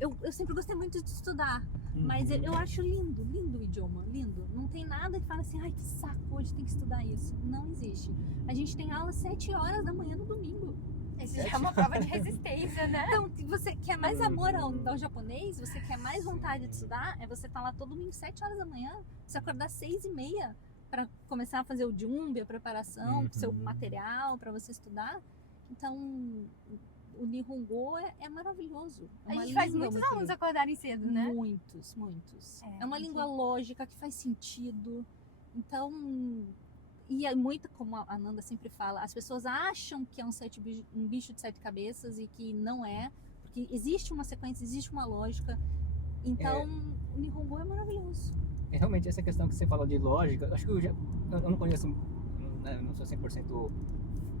Eu sempre gostei muito de estudar, mas eu acho lindo o idioma, lindo. Não tem nada que fala assim, ai que saco, hoje tem que estudar isso. Não existe. A gente tem aula às 7 horas da manhã no domingo. Isso já é uma prova de resistência, né? Então, se você quer mais amor ao japonês, você quer mais vontade de estudar, você tá lá todo domingo 7 horas da manhã, você acordar 6:30 para começar a fazer o jumbi, a preparação, seu material para você estudar. Então, o Nihongo é maravilhoso. A gente faz muitos alunos acordarem cedo, né? Muitos. É uma língua lógica que faz sentido. Então, e é muito, como a Nanda sempre fala, as pessoas acham que é um bicho de 7 cabeças e que não é, porque existe uma sequência, existe uma lógica. Então, o Nihongo é maravilhoso. Realmente, essa questão que você falou de lógica, acho que eu não conheço, né, não sou 100%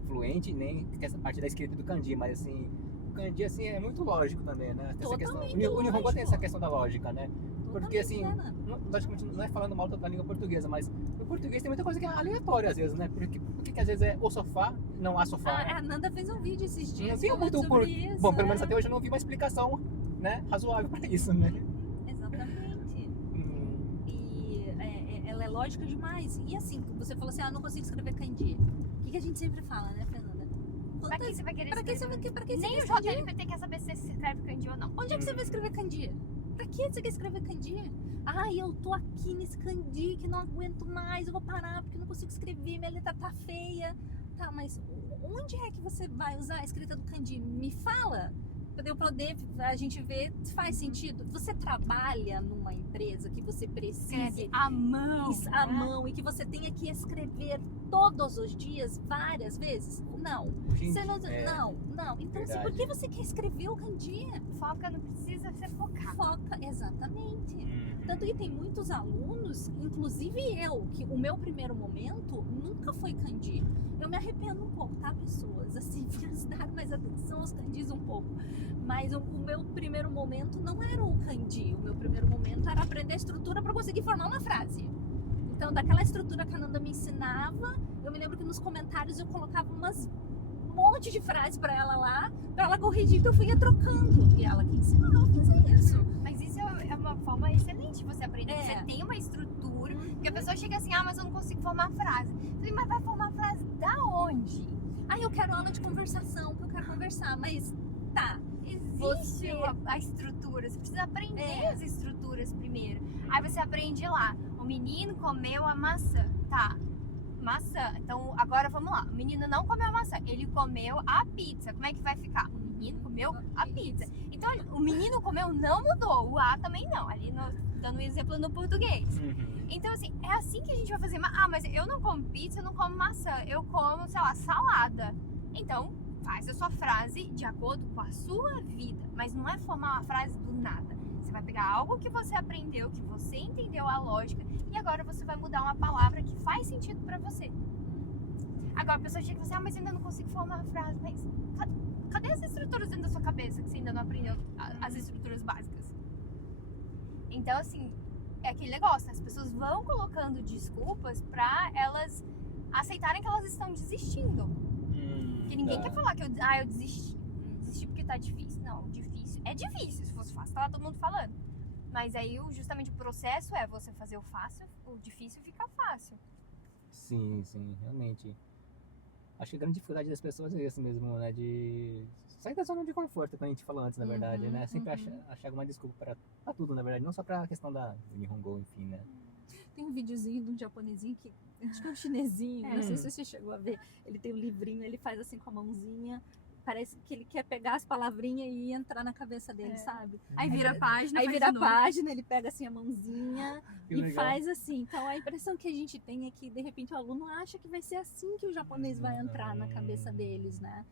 fluente, nem essa parte da escrita do kanji, mas assim, o kanji assim, é muito lógico também, né? Tem essa questão, o Nihongo tem essa questão da lógica, né? Porque assim, logicamente não é falando mal da língua portuguesa, mas no português tem muita coisa que é aleatória às vezes, né? Porque às vezes é o sofá, não há sofá. A Nanda fez um vídeo esses dias. Não tem muito sobre isso. Bom, pelo menos até hoje eu não vi uma explicação, né, razoável para isso, né? Exatamente. E ela é lógica demais. E assim, você falou assim, não consigo escrever kanji. O que a gente sempre fala, né, Fernanda? Pra que você vai querer escrever? Pra que Nem o JNPT quer saber se você escreve kanji ou não. Onde é que você vai escrever kanji? Pra que você quer escrever kanji? Eu tô aqui nesse kanji que não aguento mais, eu vou parar porque eu não consigo escrever, minha letra tá feia. Tá, mas onde é que você vai usar a escrita do kanji? Me fala, pra eu poder a gente ver se faz sentido. Você trabalha numa empresa que você precise à mão, à mão e que você tenha que escrever todos os dias, várias vezes? Não. Gente, você não. Então, por que você quer escrever o kanji? Foca, não precisa ser focado. Foca, exatamente. Tanto que tem muitos alunos, inclusive eu, que o meu primeiro momento nunca foi kanji. Eu me arrependo um pouco, tá, pessoas? Assim, prestar mais atenção aos kanjis um pouco. Mas o meu primeiro momento não era o kanji. O meu primeiro momento era aprender a estrutura para conseguir formar uma frase. Então, daquela estrutura que a Nanda me ensinava, eu me lembro que nos comentários eu colocava um monte de frases para ela lá, para ela corrigir, que eu fui trocando. E ela que ensinou a fazer isso. Mas isso é uma forma excelente de você aprender. Você tem uma estrutura, porque a pessoa chega assim, mas eu não consigo formar frase. Eu falei, mas vai formar frase da onde? Eu quero aula de conversação, porque eu quero conversar, mas tá. Existe a estrutura, você precisa aprender as estruturas primeiro. Aí você aprende lá, o menino comeu a maçã, tá? Maçã, então agora vamos lá, o menino não comeu a maçã, ele comeu a pizza, como é que vai ficar? O menino comeu a pizza. Então o menino comeu não mudou, o A também não, ali dando um exemplo no português. Então assim, é assim que a gente vai fazer, mas eu não como pizza, eu não como maçã, eu como, sei lá, salada. Então faz a sua frase de acordo com a sua vida, mas não é formar uma frase do nada. Você vai pegar algo que você aprendeu, que você entendeu a lógica, e agora você vai mudar uma palavra que faz sentido pra você. Agora a pessoa chega e fala assim, mas eu ainda não consigo formar uma frase. Mas cadê as estruturas dentro da sua cabeça que você ainda não aprendeu as estruturas básicas? Então assim, é aquele negócio, né? As pessoas vão colocando desculpas pra elas aceitarem que elas estão desistindo. Porque ninguém quer falar que eu desisti. Desisti porque tá difícil. Não, difícil. É difícil. Se fosse fácil, tava todo mundo falando. Mas aí, justamente o processo é você fazer o fácil, o difícil fica fácil. Sim, realmente. Acho que a grande dificuldade das pessoas é isso mesmo, né? De sair da zona de conforto, como a gente falou antes, na verdade, né? Sempre achar alguma desculpa pra tudo, na verdade. Não só pra questão da Nihongo, enfim, né? Tem um videozinho de um japonesinho que acho que é um chinesinho, não sei se você chegou a ver. Ele tem um livrinho, ele faz assim com a mãozinha. Parece que ele quer pegar as palavrinhas e entrar na cabeça dele, sabe? Aí vira a página. Aí vira a página, ele pega assim a mãozinha Que e legal. faz assim. Então a impressão que a gente tem é que de repente o aluno acha que vai ser assim que o japonês vai entrar na cabeça deles, né?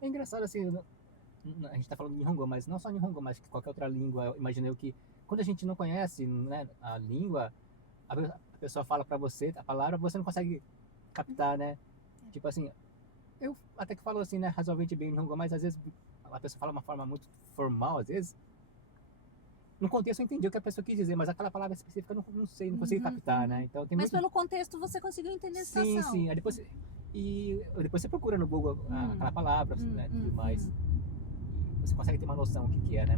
É engraçado assim, a gente tá falando de Nihongo, mas não só Nihongo, mas qualquer outra língua. Eu imaginei que quando a gente não conhece, né, a língua, a pessoa fala pra você a palavra, você não consegue captar, né? Tipo assim, eu até que falo assim, né, razoavelmente bem Nihongo, mas às vezes a pessoa fala de uma forma muito formal, às vezes. No contexto eu entendi o que a pessoa quis dizer, mas aquela palavra específica eu não sei, não consegui captar, né? Então tem Mas muito... pelo contexto você conseguiu entender a situação. Sim. Aí depois você procura no Google aquela palavra, né, tudo mais. Você consegue ter uma noção do que é, né?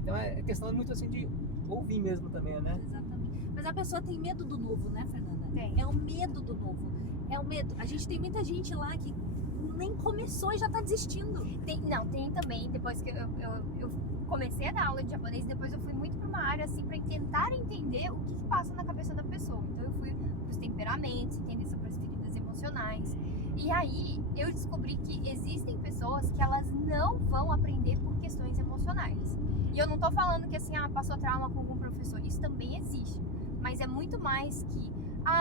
Então é questão muito assim de ouvir mesmo também, né? Exatamente. Mas a pessoa tem medo do novo, né, Fernanda? Tem. É o medo do novo. É o medo. A gente tem muita gente lá que nem começou e já tá desistindo. Tem também, depois que eu comecei a dar aula de japonês, depois eu fui muito pra uma área assim pra tentar entender o que passa na cabeça da pessoa. Então eu fui pros temperamentos, entender sobre as feridas emocionais. E aí eu descobri que existem pessoas que elas não vão aprender por questões emocionais. E eu não tô falando que assim, passou trauma com algum professor, isso também existe. Mas é muito mais que,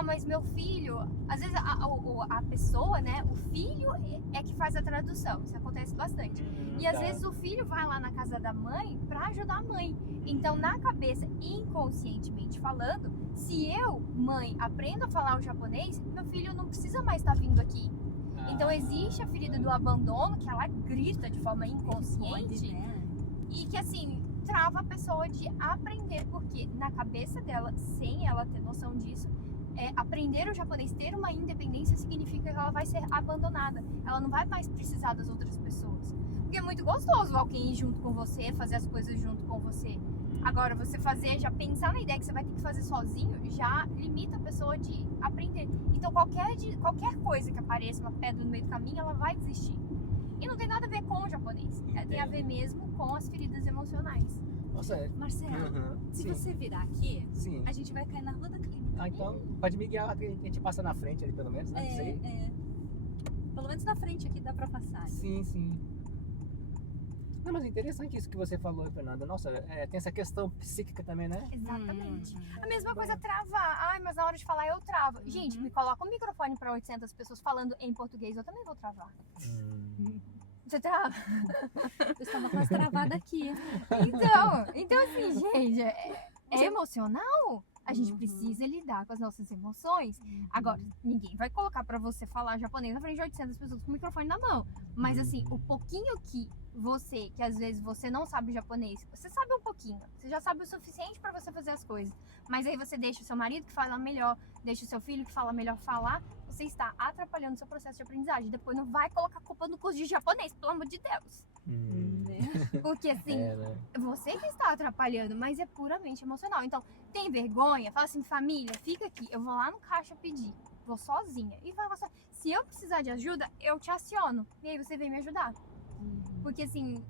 mas meu filho, às vezes a pessoa, né, o filho é que faz a tradução, isso acontece bastante. E às vezes o filho vai lá na casa da mãe pra ajudar a mãe. Então na cabeça, inconscientemente falando, se eu, mãe, aprendo a falar o japonês, meu filho não precisa mais estar vindo aqui. Então existe a ferida do abandono, que ela grita de forma inconsciente, e que assim, trava a pessoa de aprender, porque na cabeça dela, sem ela ter noção disso, aprender o japonês, ter uma independência, significa que ela vai ser abandonada. Ela não vai mais precisar das outras pessoas. Porque é muito gostoso alguém ir junto com você, fazer as coisas junto com você. Agora, você já pensar na ideia que você vai ter que fazer sozinho, já limita a pessoa de aprender. Então, qualquer coisa que apareça, uma pedra no meio do caminho, ela vai desistir. E não tem nada a ver com o japonês. Tem a ver mesmo com as feridas emocionais. Nossa, Marcelo, se você virar aqui, a gente vai cair na rua da clínica. Então pode me guiar, a gente passa na frente ali pelo menos, né? Pelo menos na frente aqui dá pra passar. Sim. Não, mas é interessante isso que você falou, Fernanda. Nossa, tem essa questão psíquica também, né? Exatamente. A mesma coisa travar. Mas na hora de falar eu travo. Gente, me coloca um microfone pra 800 pessoas falando em português, eu também vou travar. Você trava? Eu estava quase travada aqui. Então assim, gente, é emocional. A gente precisa lidar com as nossas emoções. Agora, ninguém vai colocar pra você falar japonês na frente de 800 pessoas com o microfone na mão. Mas assim, o pouquinho que às vezes você não sabe japonês, você sabe um pouquinho. Você já sabe o suficiente pra você fazer as coisas. Mas aí você deixa o seu marido que fala melhor, deixa o seu filho que fala melhor falar, você está atrapalhando o seu processo de aprendizagem. Depois não vai colocar culpa no curso de japonês, pelo amor de Deus. Porque assim, você que está atrapalhando, mas é puramente emocional. Então, tem vergonha? Fala assim, família, fica aqui, eu vou lá no caixa pedir. Vou sozinha. E fala assim, se eu precisar de ajuda, eu te aciono. E aí você vem me ajudar. Porque assim,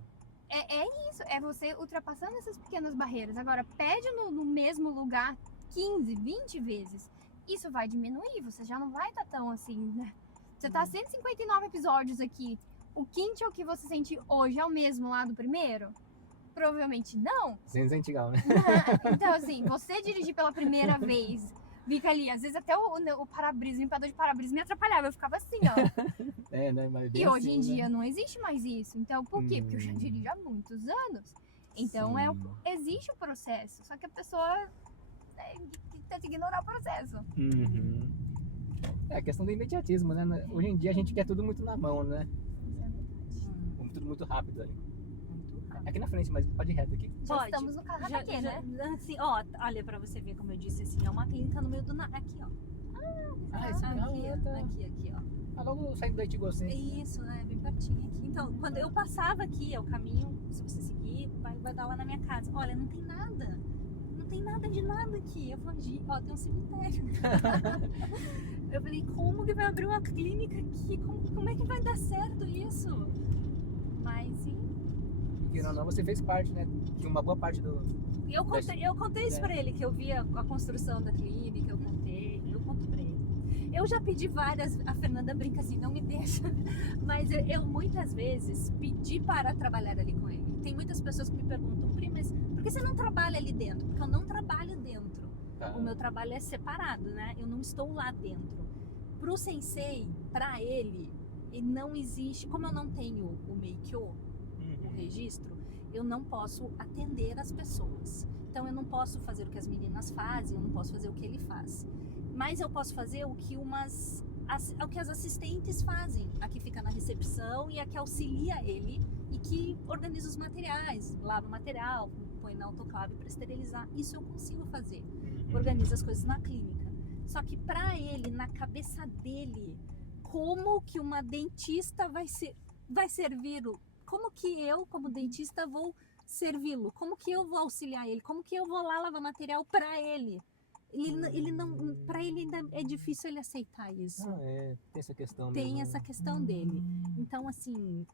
é isso, é você ultrapassando essas pequenas barreiras. Agora, pede no mesmo lugar 15, 20 vezes. Isso vai diminuir, você já não vai estar tão assim, né? Você tá 159 episódios aqui. O quinto que você sente hoje é o mesmo lá do primeiro? Provavelmente não. Sensacional, né? Então assim, você dirigir pela primeira vez, fica ali, às vezes até o para-brisa, o limpador de para-brisa me atrapalhava, eu ficava assim, ó. Né? Mas E hoje em dia não existe mais isso. Então, por quê? Porque eu já dirijo há muitos anos. Então, existe o processo. Só que a pessoa tenta ignorar o processo. É a questão do imediatismo, né? Hoje em dia a gente quer tudo muito na mão, né? Tudo muito rápido ali. Aqui na frente, mas pode ir reto aqui. Já estamos no carro aqui, né? Assim, ó, olha pra você ver como eu disse, assim, é uma clínica no meio do nada. Aqui, ó. Esse aqui, ó. Tá logo saindo da Itigoce. Isso, né? Bem pertinho aqui. Então, quando eu passava aqui, é o caminho, se você seguir, vai dar lá na minha casa. Olha, não tem nada. Não tem nada de nada aqui. Eu falei, ó, tem um cemitério. Eu falei, como que vai abrir uma clínica aqui? Como é que vai dar certo isso? Mas, sim. Porque não, você fez parte, né? De uma boa parte do... Eu contei isso pra ele, que eu via a construção da clínica, eu conto pra ele. Eu já pedi várias, a Fernanda brinca assim, não me deixa, mas eu muitas vezes pedi para trabalhar ali com ele. Tem muitas pessoas que me perguntam, Pri, mas por que você não trabalha ali dentro? Porque eu não trabalho dentro. O meu trabalho é separado, né? Eu não estou lá dentro. Pro sensei, pra ele, e não existe, como eu não tenho o Meikyo, o registro, eu não posso atender as pessoas. Então eu não posso fazer o que as meninas fazem, eu não posso fazer o que ele faz. Mas eu posso fazer o que o que as assistentes fazem. A que fica na recepção e a que auxilia ele e que organiza os materiais, lava o material, põe na autoclave para esterilizar. Isso eu consigo fazer. Organiza as coisas na clínica. Só que para ele, na cabeça dele, como que uma dentista vai servi-lo? Como que eu, como dentista, vou servi-lo? Como que eu vou auxiliar ele? Como que eu vou lá lavar material para ele? Ele não, para ele ainda é difícil ele aceitar isso. Tem essa questão Tem mesmo. essa questão dele. Então, assim,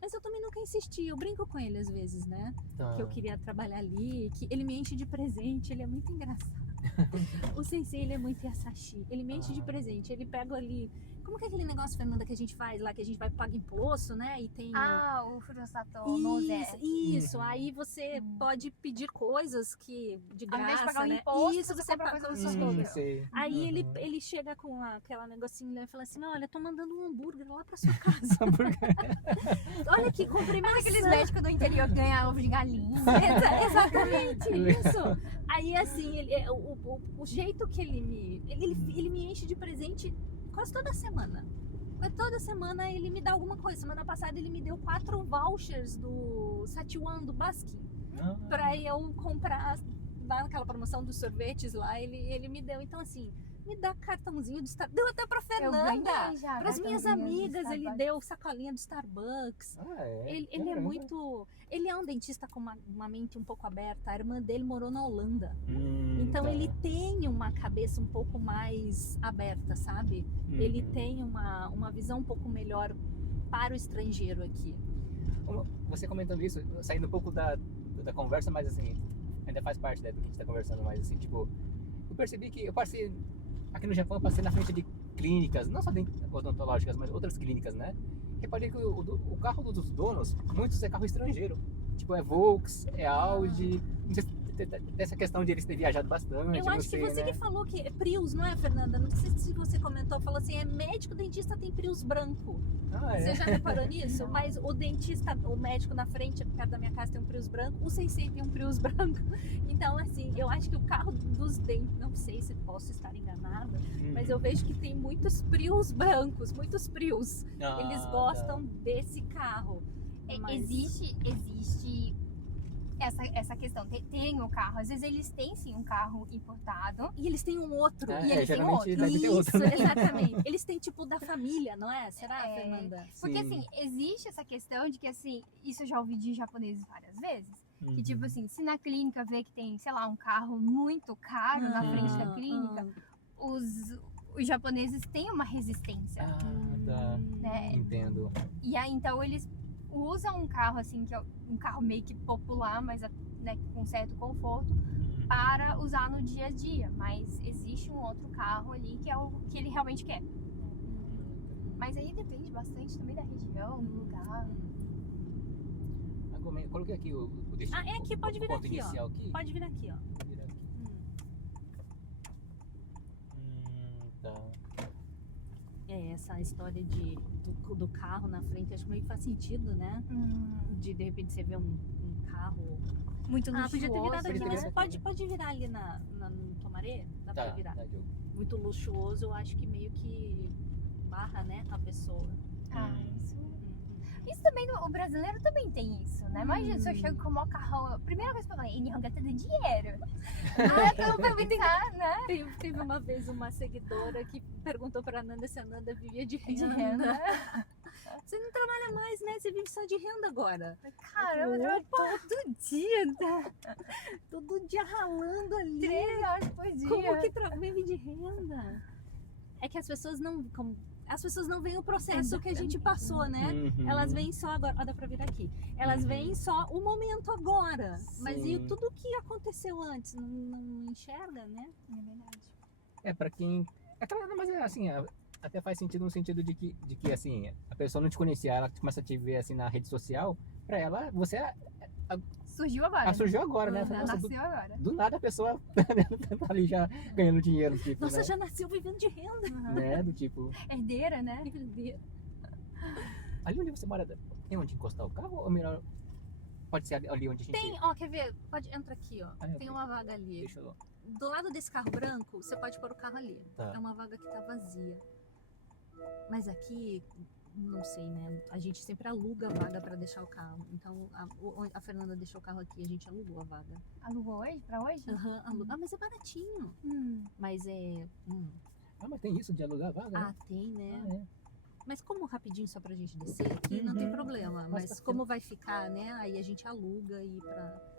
mas eu também nunca insisti. Eu brinco com ele às vezes, né? Tá. Que eu queria trabalhar ali, que ele me enche de presente, ele é muito engraçado. O sensei, ele é muito Yasashi. Ele me enche de presente. Ele pega ali. Como que é aquele negócio, Fernanda, que a gente faz lá, que a gente vai pagar imposto, né? E tem. O Furusato Noze. Isso. Aí você pode pedir coisas que de Ao invés de graça, pagar um né? imposto, Isso, você você compra paga coisas os no todos. Sei. Aí ele chega com aquela negocinho e fala assim: olha, tô mandando um hambúrguer lá pra sua casa. Olha aqui, comprei maçã. Aqueles médicos do interior que ganham ovo de galinha. Exatamente isso. Aí assim, o jeito que ele me enche de presente quase toda semana. Toda semana ele me dá alguma coisa. Semana passada ele me deu 4 vouchers do Satiwan, do Baskin, pra eu comprar lá naquela promoção dos sorvetes lá. Ele me deu. Então assim, me dá cartãozinho do Starbucks. Deu até pra Fernanda. Para as minhas amigas, ele deu sacolinha do Starbucks. Ele é muito. Ele é um dentista com uma mente um pouco aberta. A irmã dele morou na Holanda. Então ele tem uma cabeça um pouco mais aberta, sabe? Ele tem uma visão um pouco melhor para o estrangeiro aqui. Você comentando isso, saindo um pouco da conversa, mas assim, ainda faz parte, né, do que a gente tá conversando, mas assim, tipo, eu percebi que eu passei, aqui no Japão, eu passei na frente de clínicas, não só odontológicas, mas outras clínicas, né? Reparei que o carro dos donos, muitos é carro estrangeiro. Tipo, é Volks, é Audi, não sei se tem essa questão de eles terem viajado bastante. Eu acho que você, né, que falou que é Prius, não é, Fernanda? Não sei se você comentou, falou assim, é médico dentista tem Prius branco. Você já reparou nisso? Mas o dentista, o médico na frente, perto da minha casa, tem um Prius branco, o sensei tem um Prius branco. Então, assim, eu acho que o carro dos dentes, não sei se posso estar enganada, mas eu vejo que tem muitos Prius brancos, muitos Prius. Eles gostam desse carro. Mas... Existe essa questão. Tem o carro, às vezes eles têm sim um carro importado. E eles têm um outro. E eles têm geralmente outro. deve ter Isso, outro, né? exatamente. Eles têm tipo da família, não é? Será, Fernanda? Porque Sim. assim, existe essa questão de que assim, isso eu já ouvi de japoneses várias vezes. Que tipo assim, se na clínica vê que tem, sei lá, um carro muito caro na frente da clínica, os japoneses têm uma resistência. Né? Entendo. E aí então eles usam um carro assim, que é um carro meio que popular, mas né, com certo conforto, para usar no dia a dia. Mas existe um outro carro ali que é o que ele realmente quer. Mas aí depende bastante também da região, do lugar. Coloquei aqui o destino. É aqui, pode vir aqui, inicial ó. aqui. Pode vir aqui, ó. Pode vir aqui. Tá. Essa história do carro na frente, acho que meio que faz sentido, né? De repente você vê um carro muito luxuoso. Podia ter virado aqui, mas aqui, pode virar ali no Tomaré? Dá pra virar. Tá, Diogo. Muito luxuoso, eu acho que meio que barra, né, a pessoa. Isso também, o brasileiro também tem isso, né? Imagina se eu chego com o maior carrão, a primeira coisa que eu falei, Nihon gata de dinheiro. Eu vou pensar, né? Teve uma vez uma seguidora que perguntou pra Nanda se a Nanda vivia de renda. Você não trabalha mais, né? Você vive só de renda agora. Caramba, eu todo dia, tá? Todo dia ralando ali. 3 horas por dia. Como que vive de renda? É que as pessoas não veem o processo que a gente passou, né? Elas veem só agora, dá pra vir aqui. Elas veem só o momento agora. Sim. Mas e tudo que aconteceu antes? Não enxerga, né? É verdade. Pra quem... Mas assim, até faz sentido no sentido de que assim, a pessoa não te conhecia, ela começa a te ver assim na rede social, pra ela, você surgiu agora. Surgiu agora, né? Nossa, nasceu agora. Do nada a pessoa tá ali já ganhando dinheiro, tipo, Nossa, né? já nasceu vivendo de renda. Né? Do tipo... Herdeira, né? Herdeira. Ali onde você mora, tem onde encostar o carro? Ou melhor, pode ser ali onde a gente... Tem, ó, quer ver? Pode, entra aqui, ó. Ah, Tem uma vaga ali. Deixa eu... Do lado desse carro branco, você pode pôr o carro ali. Tá. É uma vaga que tá vazia. Mas aqui, não sei, né? A gente sempre aluga a vaga pra deixar o carro. Então, a Fernanda deixou o carro aqui, a gente alugou a vaga. Alugou hoje? Pra hoje? Aham, aluga. Ah, mas é baratinho. Mas é... Ah, mas tem isso de alugar a vaga? Ah, Né? tem, né? Ah, é. Mas como rapidinho só pra gente descer aqui, não tem problema. Mas como vai ficar, né? Aí a gente aluga e pra...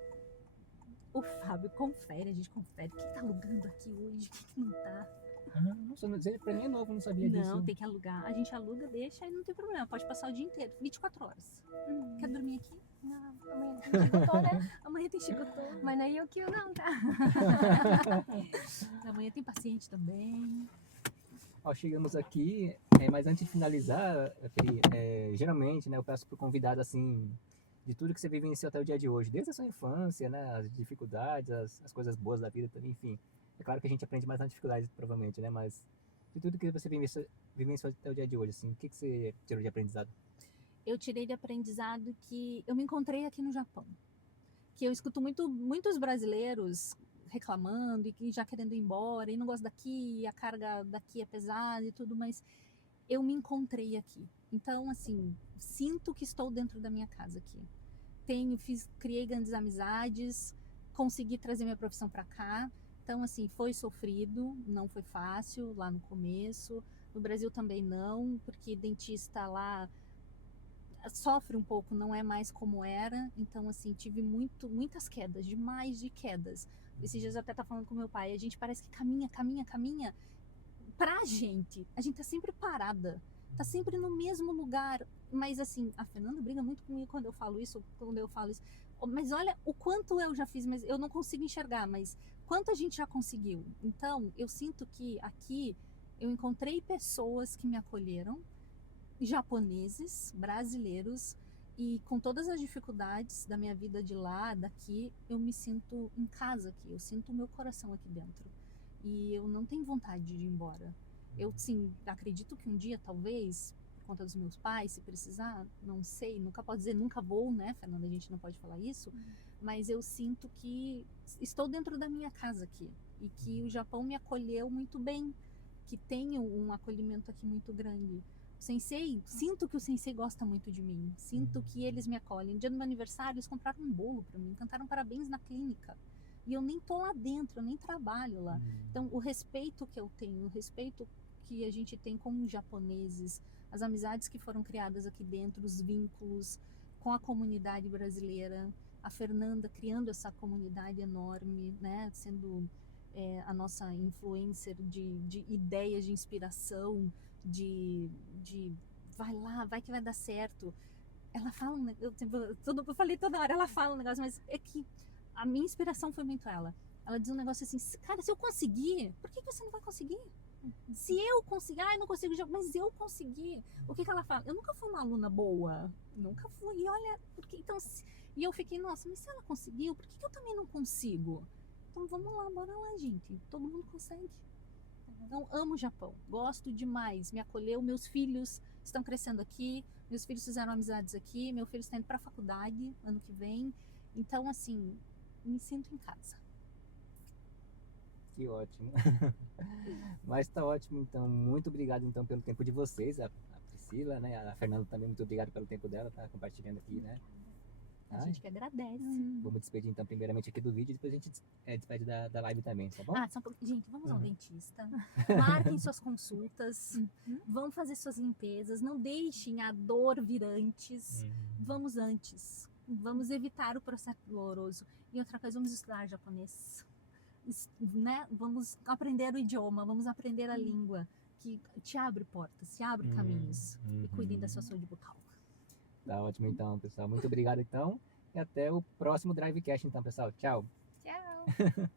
O Fábio confere, a gente confere. Quem tá alugando aqui hoje? Quem que não tá? Ah, nossa, pra mim é novo, não sabia disso. Não, tem que alugar. A gente aluga, deixa e não tem problema. Pode passar o dia inteiro, 24 horas. Quer dormir aqui? Não, amanhã tem chigotô, né? Amanhã tem chigotô. Mas não é eu que não, tá? Amanhã tem paciente também. Ó, chegamos aqui, mas antes de finalizar, geralmente, né, eu peço pro convidado, assim, de tudo que você vivenciou até o dia de hoje, desde a sua infância, né, as dificuldades, as coisas boas da vida também, enfim. É claro que a gente aprende mais nas dificuldades, provavelmente, né, mas de tudo que você vivenciou até o dia de hoje, assim, o que você tirou de aprendizado? Eu tirei de aprendizado que eu me encontrei aqui no Japão. Que eu escuto muitos brasileiros reclamando e já querendo ir embora, e não gosto daqui, e a carga daqui é pesada e tudo, mas eu me encontrei aqui. Então, assim, sinto que estou dentro da minha casa aqui. Criei grandes amizades, consegui trazer minha profissão para cá. Então, assim, foi sofrido, não foi fácil lá no começo. No Brasil também não, porque dentista lá sofre um pouco, não é mais como era. Então, assim, tive muitas quedas, demais de quedas. Esses dias eu até tava falando com meu pai, a gente parece que caminha. Pra gente, a gente tá sempre parada, tá sempre no mesmo lugar. Mas, assim, a Fernanda briga muito comigo quando eu falo isso. Mas olha o quanto eu já fiz, mas eu não consigo enxergar, mas quanto a gente já conseguiu. Então, eu sinto que aqui eu encontrei pessoas que me acolheram, japoneses, brasileiros, e com todas as dificuldades da minha vida de lá, daqui, eu me sinto em casa aqui, eu sinto o meu coração aqui dentro. E eu não tenho vontade de ir embora. Eu, sim, acredito que um dia, talvez, por conta dos meus pais, se precisar, não sei, nunca pode dizer nunca vou, né, Fernanda, a gente não pode falar isso, mas eu sinto que estou dentro da minha casa aqui, e que o Japão me acolheu muito bem, que tenho um acolhimento aqui muito grande. Sensei, sinto que o Sensei gosta muito de mim, sinto que eles me acolhem. No dia do meu aniversário, eles compraram um bolo para mim, cantaram parabéns na clínica. E eu nem tô lá dentro, eu nem trabalho lá. Então, o respeito que eu tenho, o respeito que a gente tem como japoneses, as amizades que foram criadas aqui dentro, os vínculos com a comunidade brasileira, a Fernanda criando essa comunidade enorme, né, sendo a nossa influencer de ideias, de inspiração, de vai lá, vai que vai dar certo. Ela fala um negócio, eu falei toda hora, ela fala um negócio, mas é que a minha inspiração foi muito ela. Ela diz um negócio assim, cara, se eu conseguir, por que você não vai conseguir? Se eu conseguir, eu não consigo, mas eu consegui. O que ela fala? Eu nunca fui uma aluna boa, nunca fui, e olha, porque, então, e eu fiquei, nossa, mas se ela conseguiu, por que eu também não consigo? Então vamos lá, bora lá, gente, todo mundo consegue. Então, amo o Japão, gosto demais, me acolheu, meus filhos estão crescendo aqui, meus filhos fizeram amizades aqui, meu filho está indo para a faculdade ano que vem, então, assim, me sinto em casa. Que ótimo. Mas tá ótimo, então, muito obrigado, então, pelo tempo de vocês, a Priscila, né, a Fernanda também, muito obrigado pelo tempo dela, tá compartilhando aqui, né. A gente que agradece. Vamos despedir, então, primeiramente aqui do vídeo e depois a gente despede da live também, tá bom? Só um pouquinho. Gente, vamos ao dentista. Marquem suas consultas. Vão fazer suas limpezas. Não deixem a dor vir antes. Vamos antes. Vamos evitar o processo doloroso. E outra coisa, vamos estudar japonês. Né? Vamos aprender o idioma. Vamos aprender a língua. Que te abre portas, te abre caminhos. E cuidem da sua saúde bucal. Tá ótimo, então, pessoal. Muito obrigado, então. E até o próximo Drivecast, então, pessoal. Tchau. Tchau.